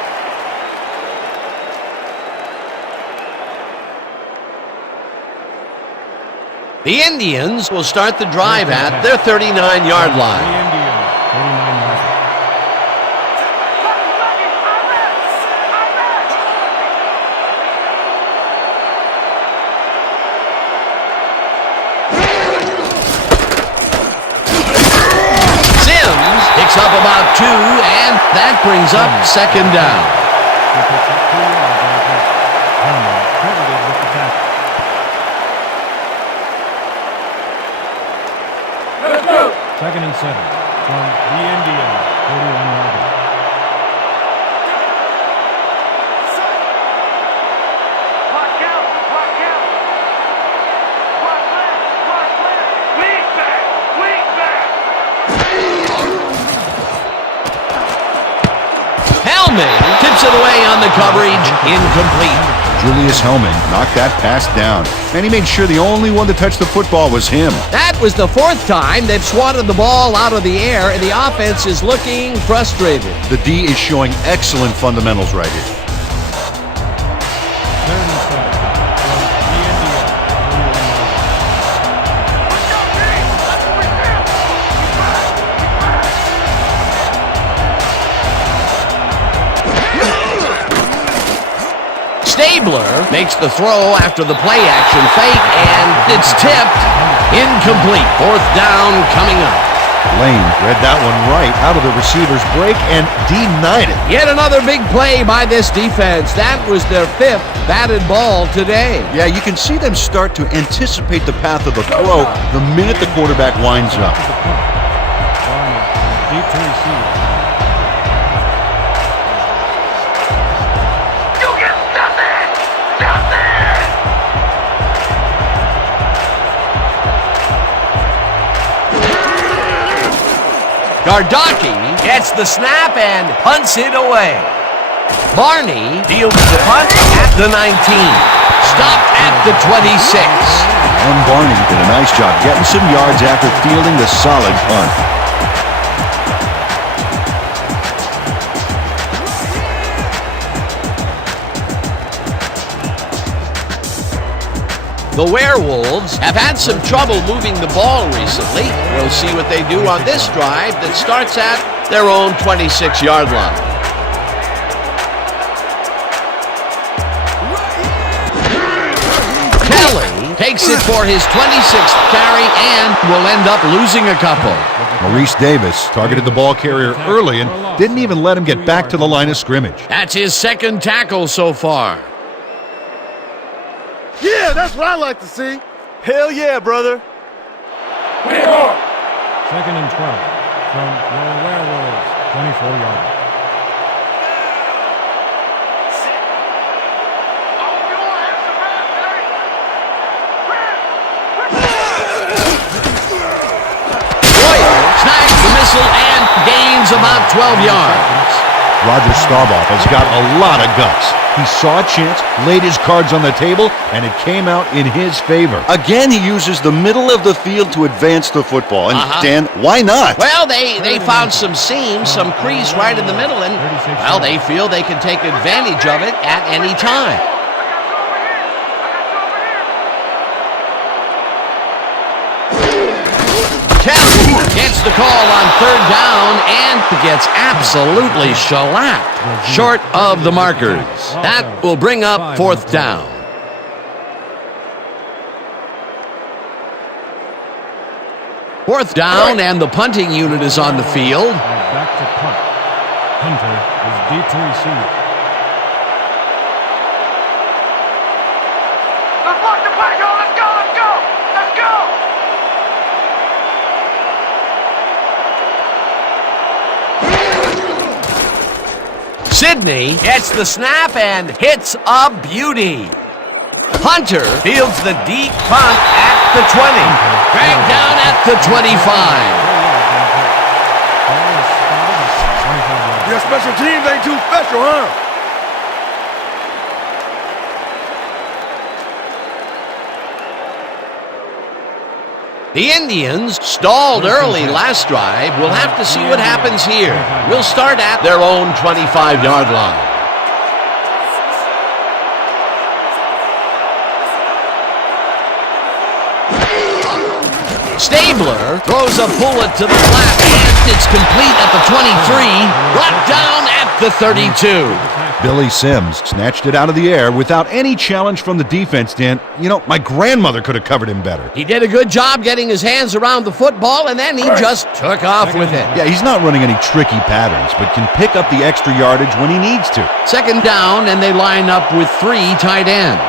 The Indians will start the drive at their 39-yard line. The Indians, 39 yards. Sims picks up about 2, and that brings up second down. He picks up 2 yards on the play. Herman credited with the tackle. Second and 7 from the Indians, 41-yard line. Lock out. Weak back. Hellman tips it away on the coverage, incomplete. Julius Helming knocked that pass down, and he made sure the only one to touch the football was him. That was the fourth time they've swatted the ball out of the air, and the offense is looking frustrated. The D is showing excellent fundamentals right here. Third and 7 from the Indians. Stabler makes the throw after the play action fake, and it's tipped. Incomplete. Fourth down coming up. Lane read that one right out of the receiver's break and denied it. Yet another big play by this defense. That was their fifth batted ball today. Yeah, you can see them start to anticipate the path of the throw the minute the quarterback winds up. Deep to receive. Gardocki gets the snap and punts it away. Barney fields the punt at the 19. Stopped at the 26. And Barney did a nice job getting some yards after fielding the solid punt. The Werewolves have had some trouble moving the ball recently. We'll see what they do on this drive that starts at their own 26-yard line. Kelly takes it for his 26th carry and will end up losing a couple. Maurice Davis targeted the ball carrier early and didn't even let him get back to the line of scrimmage. That's his second tackle so far. Yeah, that's what I like to see. Hell yeah, brother. Second and 12 from your Werewolves. 24 yards. Snags the missile and gains about 12 yards. Roger Staubach has got a lot of guts. He saw a chance, laid his cards on the table, and it came out in his favor. Again, he uses the middle of the field to advance the football. And Dan, why not? Well, they found some seams, some crease right in the middle, and, well, they feel they can take advantage of it at any time. Kelly gets the call on third down and gets absolutely shellacked short of the markers. That will bring up fourth down. Fourth down, and the punting unit is on the field. Back to punt. Hunter is deep to receive. Let's block the play, go, let's go, let's go, let's go! Sidney gets the snap and hits a beauty. Hunter fields the deep punt at the 20. Dragged down at the 25. Your special teams ain't too special, huh? The Indians stalled early last drive. We'll have to see what happens here. We'll start at their own 25-yard line. Stabler throws a bullet to the flat, and it's complete at the 23, brought down at the 32. Billy Sims snatched it out of the air without any challenge from the defense, Dan. You know, my grandmother could have covered him better. He did a good job getting his hands around the football, and then he just took off with it. Yeah, he's not running any tricky patterns, but can pick up the extra yardage when he needs to. Second down, and they line up with three tight ends.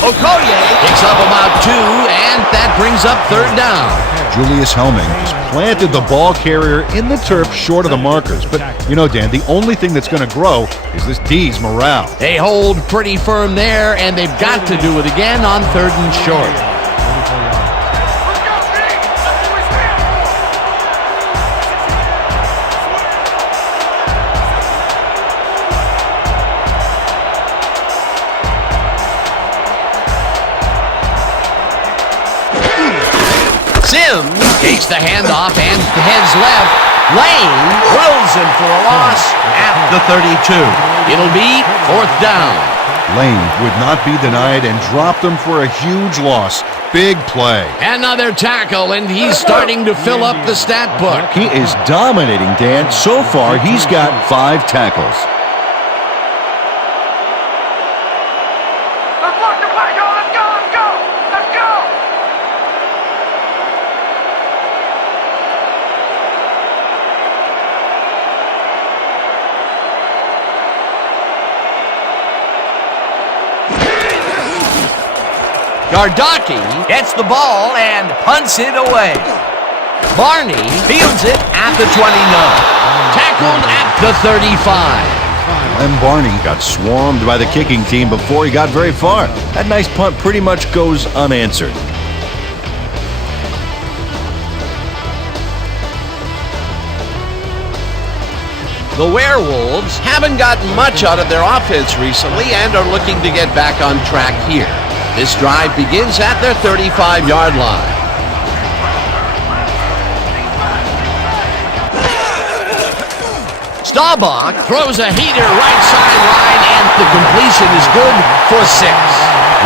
Okoye picks up about two, and that brings up third down. Julius Helming just planted the ball carrier in the turf short of the markers. But, you know, Dan, the only thing that's going to grow is this D's morale. They hold pretty firm there, and they've got to do it again on third and short. Sims takes the handoff and heads left. Lane drills him for a loss at the 32. It'll be 4th down. Lane would not be denied and dropped them for a huge loss. Big play. Another tackle, and he's starting to fill up the stat book. He is dominating, Dan. So far, he's got 5 tackles. Let's walk the play, y'all. Let's go, let's go, let's go. Gardaki gets the ball and punts it away. Barney fields it at the 29. Tackled at the 35. And Barney got swarmed by the kicking team before he got very far. That nice punt pretty much goes unanswered. The Werewolves haven't gotten much out of their offense recently and are looking to get back on track here. This drive begins at their 35-yard line. Staubach throws a heater right sideline, and the completion is good for 6.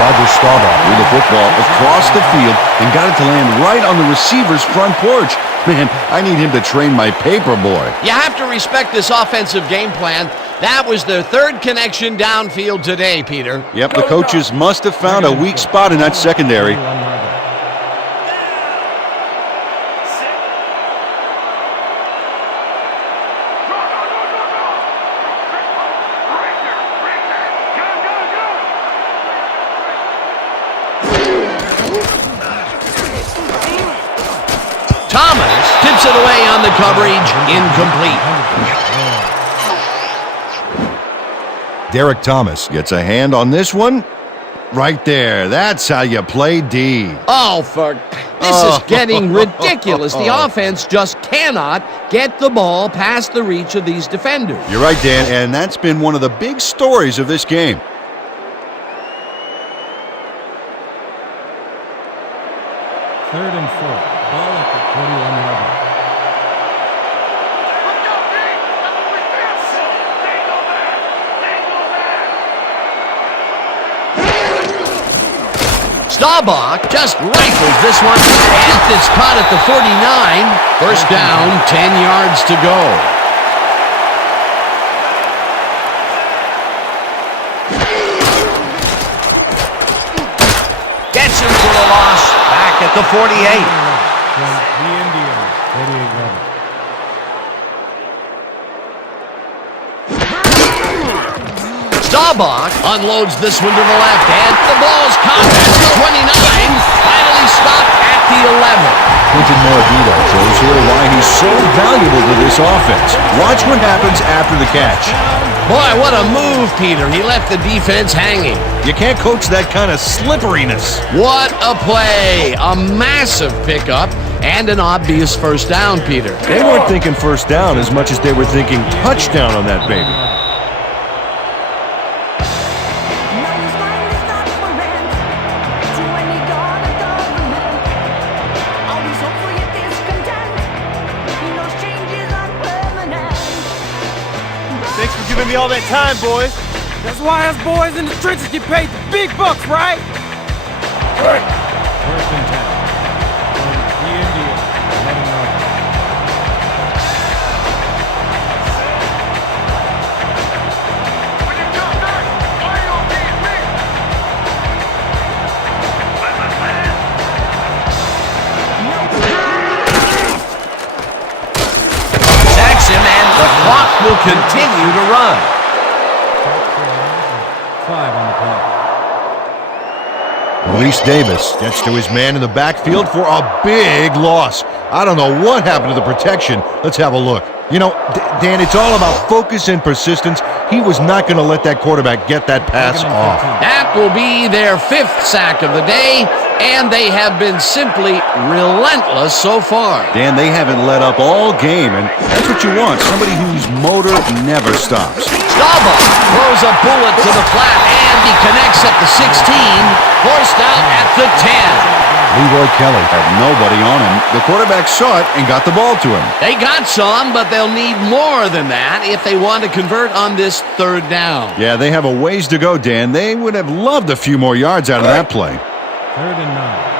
Roger Staubach threw the football across the field and got it to land right on the receiver's front porch. Man, I need him to train my paper boy. You have to respect this offensive game plan. That was their 3rd connection downfield today, Peter. Yep, the coaches must have found a weak spot in that secondary. Thomas tips it away on the coverage, incomplete. Derek Thomas gets a hand on this one. Right there. That's how you play D. Oh, this is getting ridiculous. The offense just cannot get the ball past the reach of these defenders. You're right, Dan, and that's been one of the big stories of this game. Third and 4. Ball at the 41-yard line. Let's go, D. That's what we feel. Single back. Staubach just rifles this one, and it's caught at the 49. First down, 10 yards to go. Gets him for the loss, back at the 48. The Indians, 48-yard. Staubach unloads this one to the left, and the ball's caught at the 29. Finally stopped at the 11. Quinton Morabito shows here why he's so valuable to this offense. Watch what happens after the catch. Boy, what a move, Peter. He left the defense hanging. You can't coach that kind of slipperiness. What a play. A massive pickup and an obvious first down, Peter. They weren't thinking first down as much as they were thinking touchdown on that baby. Thanks for giving me all that time, boys. That's why us boys in the trenches get paid the big bucks, right? First and 10. The Indians, 11-yard line. When you come back, play on TV. Sacks him, and the clock will continue to run. 5 on the play. Reese Davis gets to his man in the backfield for a big loss. I don't know what happened to the protection. Let's have a look. You know, Dan, it's all about focus and persistence. He was not going to let that quarterback get that pass off. That will be their 5th sack of the day, and they have been simply relentless so far. Dan, they haven't let up all game, and that's what you want, somebody whose motor never stops. Staubach throws a bullet to the flat, and he connects at the 16, forced out at the 10. Leroy Kelly Had nobody on him. The quarterback saw it and got the ball to him. They got some, but they'll need more than that if they want to convert on this 3rd down. Yeah, they have a ways to go, Dan. They would have loved a few more yards out of that play. 3rd and 9.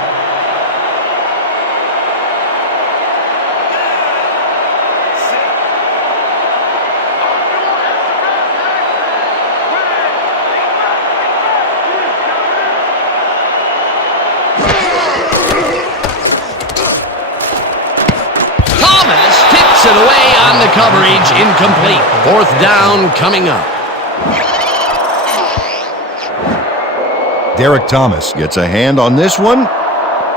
It away on the coverage, incomplete. 4th down coming up. Derek Thomas Gets a hand on this one.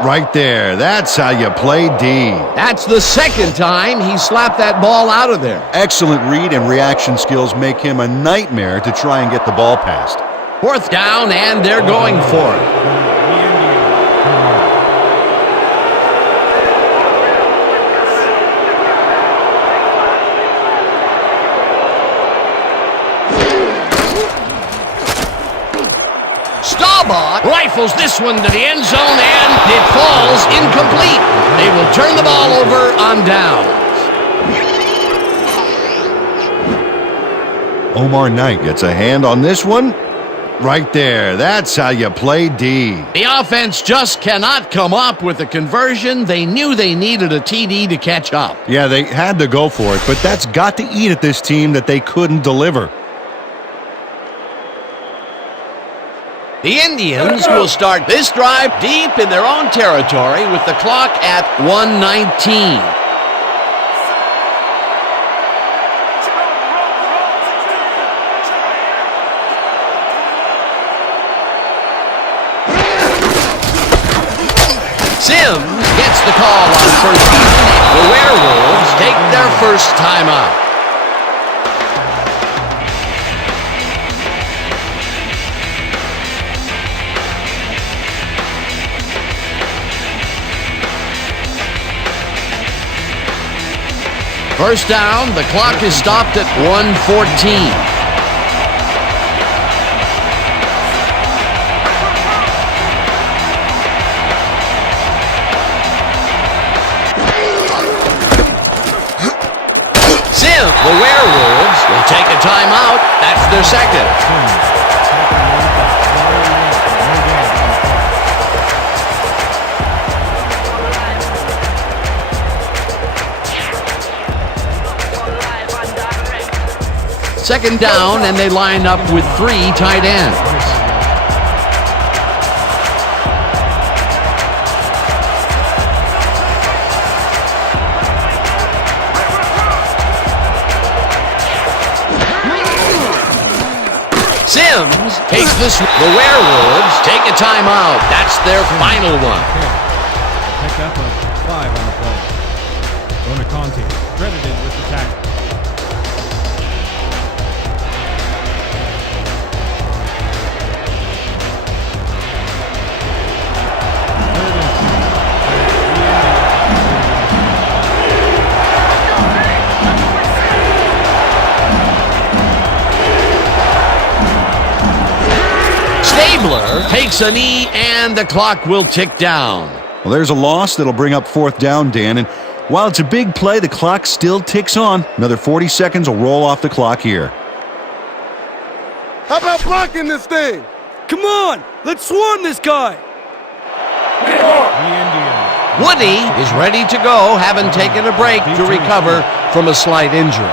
Right there. That's how you play D. That's the 2nd time he slapped that ball out of there. Excellent read and reaction skills make him a nightmare to try and get the ball past. 4th down, and they're going for it. Staubach rifles this one to the end zone, and it falls incomplete. They will turn the ball over on downs. Omar Knight gets a hand on this one. Right there. That's how you play D. The offense just cannot come up with a conversion. They knew they needed a TD to catch up. Yeah, they had to go for it, but that's got to eat at this team that they couldn't deliver. The Indians will start this drive deep in their own territory with the clock at 1:19. Sims gets the call on 1st down. The Werewolves take their first time out. First down, the clock is stopped at 1:14. Sim, the Werewolves will take a timeout. That's their 2nd. Second down, and they line up with 3 tight ends. Sims takes this. The Werewolves take a timeout. That's their final one. Pick up a 5 on the play. Bonaconti credited with the tackle. Takes a knee, and the clock will tick down. Well, there's a loss that'll bring up 4th down, Dan, and while it's a big play, the clock still ticks on. Another 40 seconds will roll off the clock here. How about blocking this thing? Come on, let's swarm this guy. The Indians. Woody is ready to go, having taken a break to recover from a slight injury.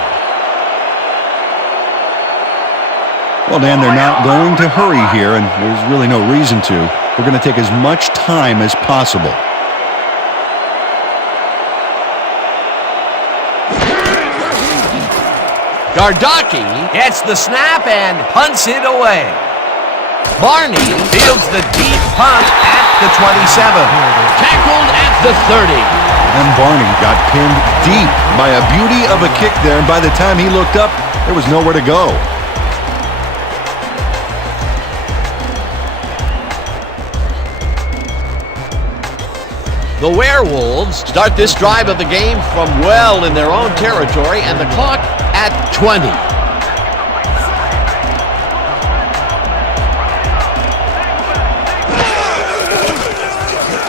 Well, Dan, they're not going to hurry here, and there's really no reason to. They're going to take as much time as possible. Gardocki gets the snap and punts it away. Barney fields the deep punt at the 27. Tackled at the 30. And Barney got pinned deep by a beauty of a kick there, and by the time he looked up, there was nowhere to go. The Werewolves start this drive of the game from well in their own territory, and the clock at 20.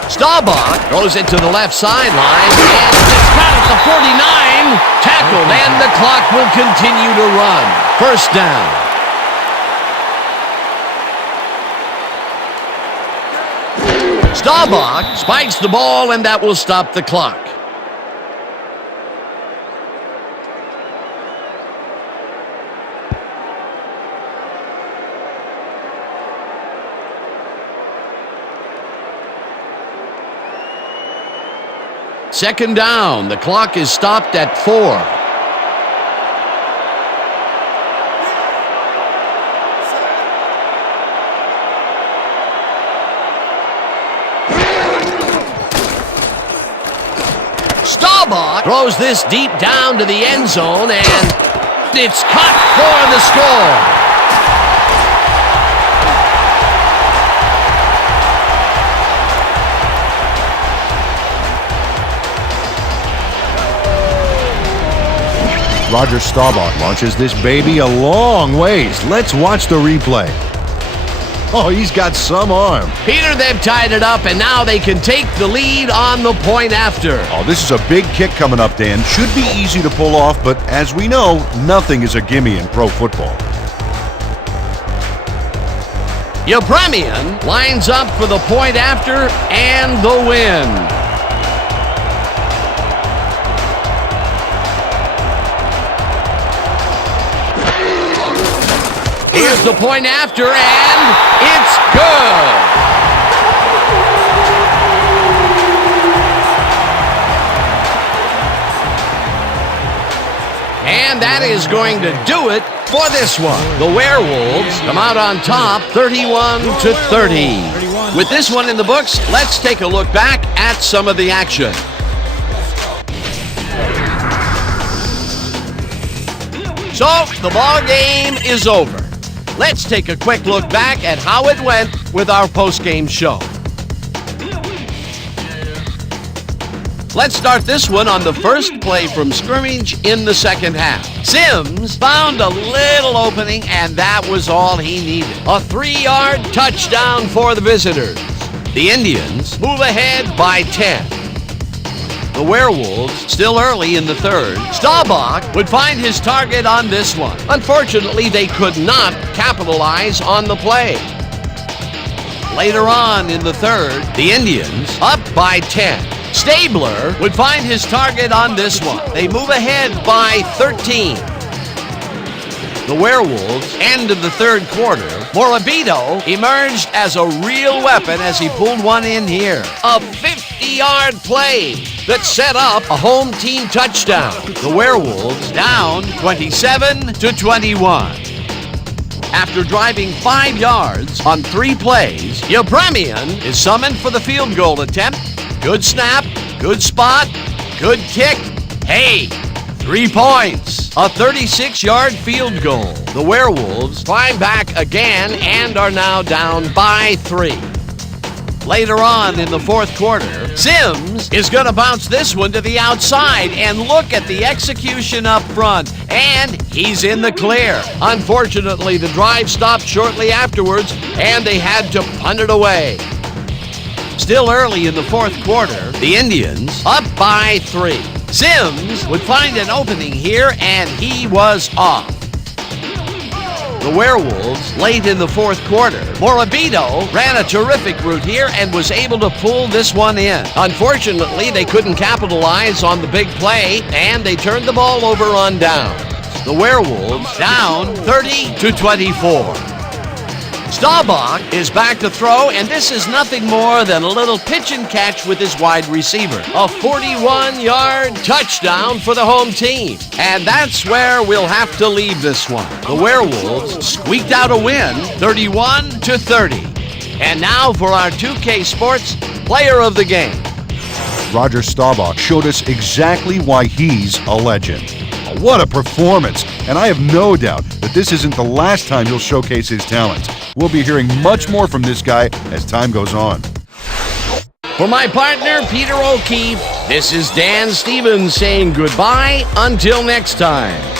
Staubach goes it to the left sideline, and it's got at the 49. Tackled, and the clock will continue to run. First down. Staubach spikes the ball, and that will stop the clock. Second down. The clock is stopped at 4. Staubach throws this deep down to the end zone, and it's cut for the score. Roger Staubach launches this baby a long ways. Let's watch the replay. Oh, he's got some arm. Peter, they've tied it up, and now they can take the lead on the point after. Oh, this is a big kick coming up, Dan. Should be easy to pull off, but as we know, nothing is a gimme in pro football. Yepremian lines up for the point after and the win. Here's the point after, and it's good. And that is going to do it for this one. The Werewolves come out on top 31-30. With this one in the books, let's take a look back at some of the action. So, the ball game is over. Let's take a quick look back at how it went with our post-game show. Let's start this one on the first play from scrimmage in the second half. Sims found a little opening, and that was all he needed. A 3-yard touchdown for the visitors. The Indians move ahead by 10. The Werewolves, still early in the third. Staubach would find his target on this one. Unfortunately, they could not capitalize on the play. Later on in the third, the Indians up by 10. Stabler would find his target on this one. They move ahead by 13. The Werewolves end of the third quarter. Morabito emerged as a real weapon as he pulled one in here. A 50-yard play that set up a home team touchdown. The Werewolves down 27-21. After driving 5 yards on 3 plays, Yepremian is summoned for the field goal attempt. Good snap, good spot, good kick. Hey, 3 points. A 36-yard field goal. The Werewolves climb back again and are now down by 3. Later on in the fourth quarter, Sims is going to bounce this one to the outside, and look at the execution up front, and he's in the clear. Unfortunately, the drive stopped shortly afterwards, and they had to punt it away. Still early in the fourth quarter, the Indians up by 3. Sims would find an opening here, and he was off. The Werewolves, late in the fourth quarter, Morabito ran a terrific route here and was able to pull this one in. Unfortunately, they couldn't capitalize on the big play, and they turned the ball over on downs. The Werewolves down 30-24. Staubach is back to throw, and this is nothing more than a little pitch and catch with his wide receiver. A 41-yard touchdown for the home team. And that's where we'll have to leave this one. The Werewolves squeaked out a win, 31-30. And now for our 2K Sports Player of the Game. Roger Staubach showed us exactly why he's a legend. What a performance! And I have no doubt that this isn't the last time he'll showcase his talents. We'll be hearing much more from this guy as time goes on. For my partner, Peter O'Keefe, this is Dan Stevens saying goodbye until next time.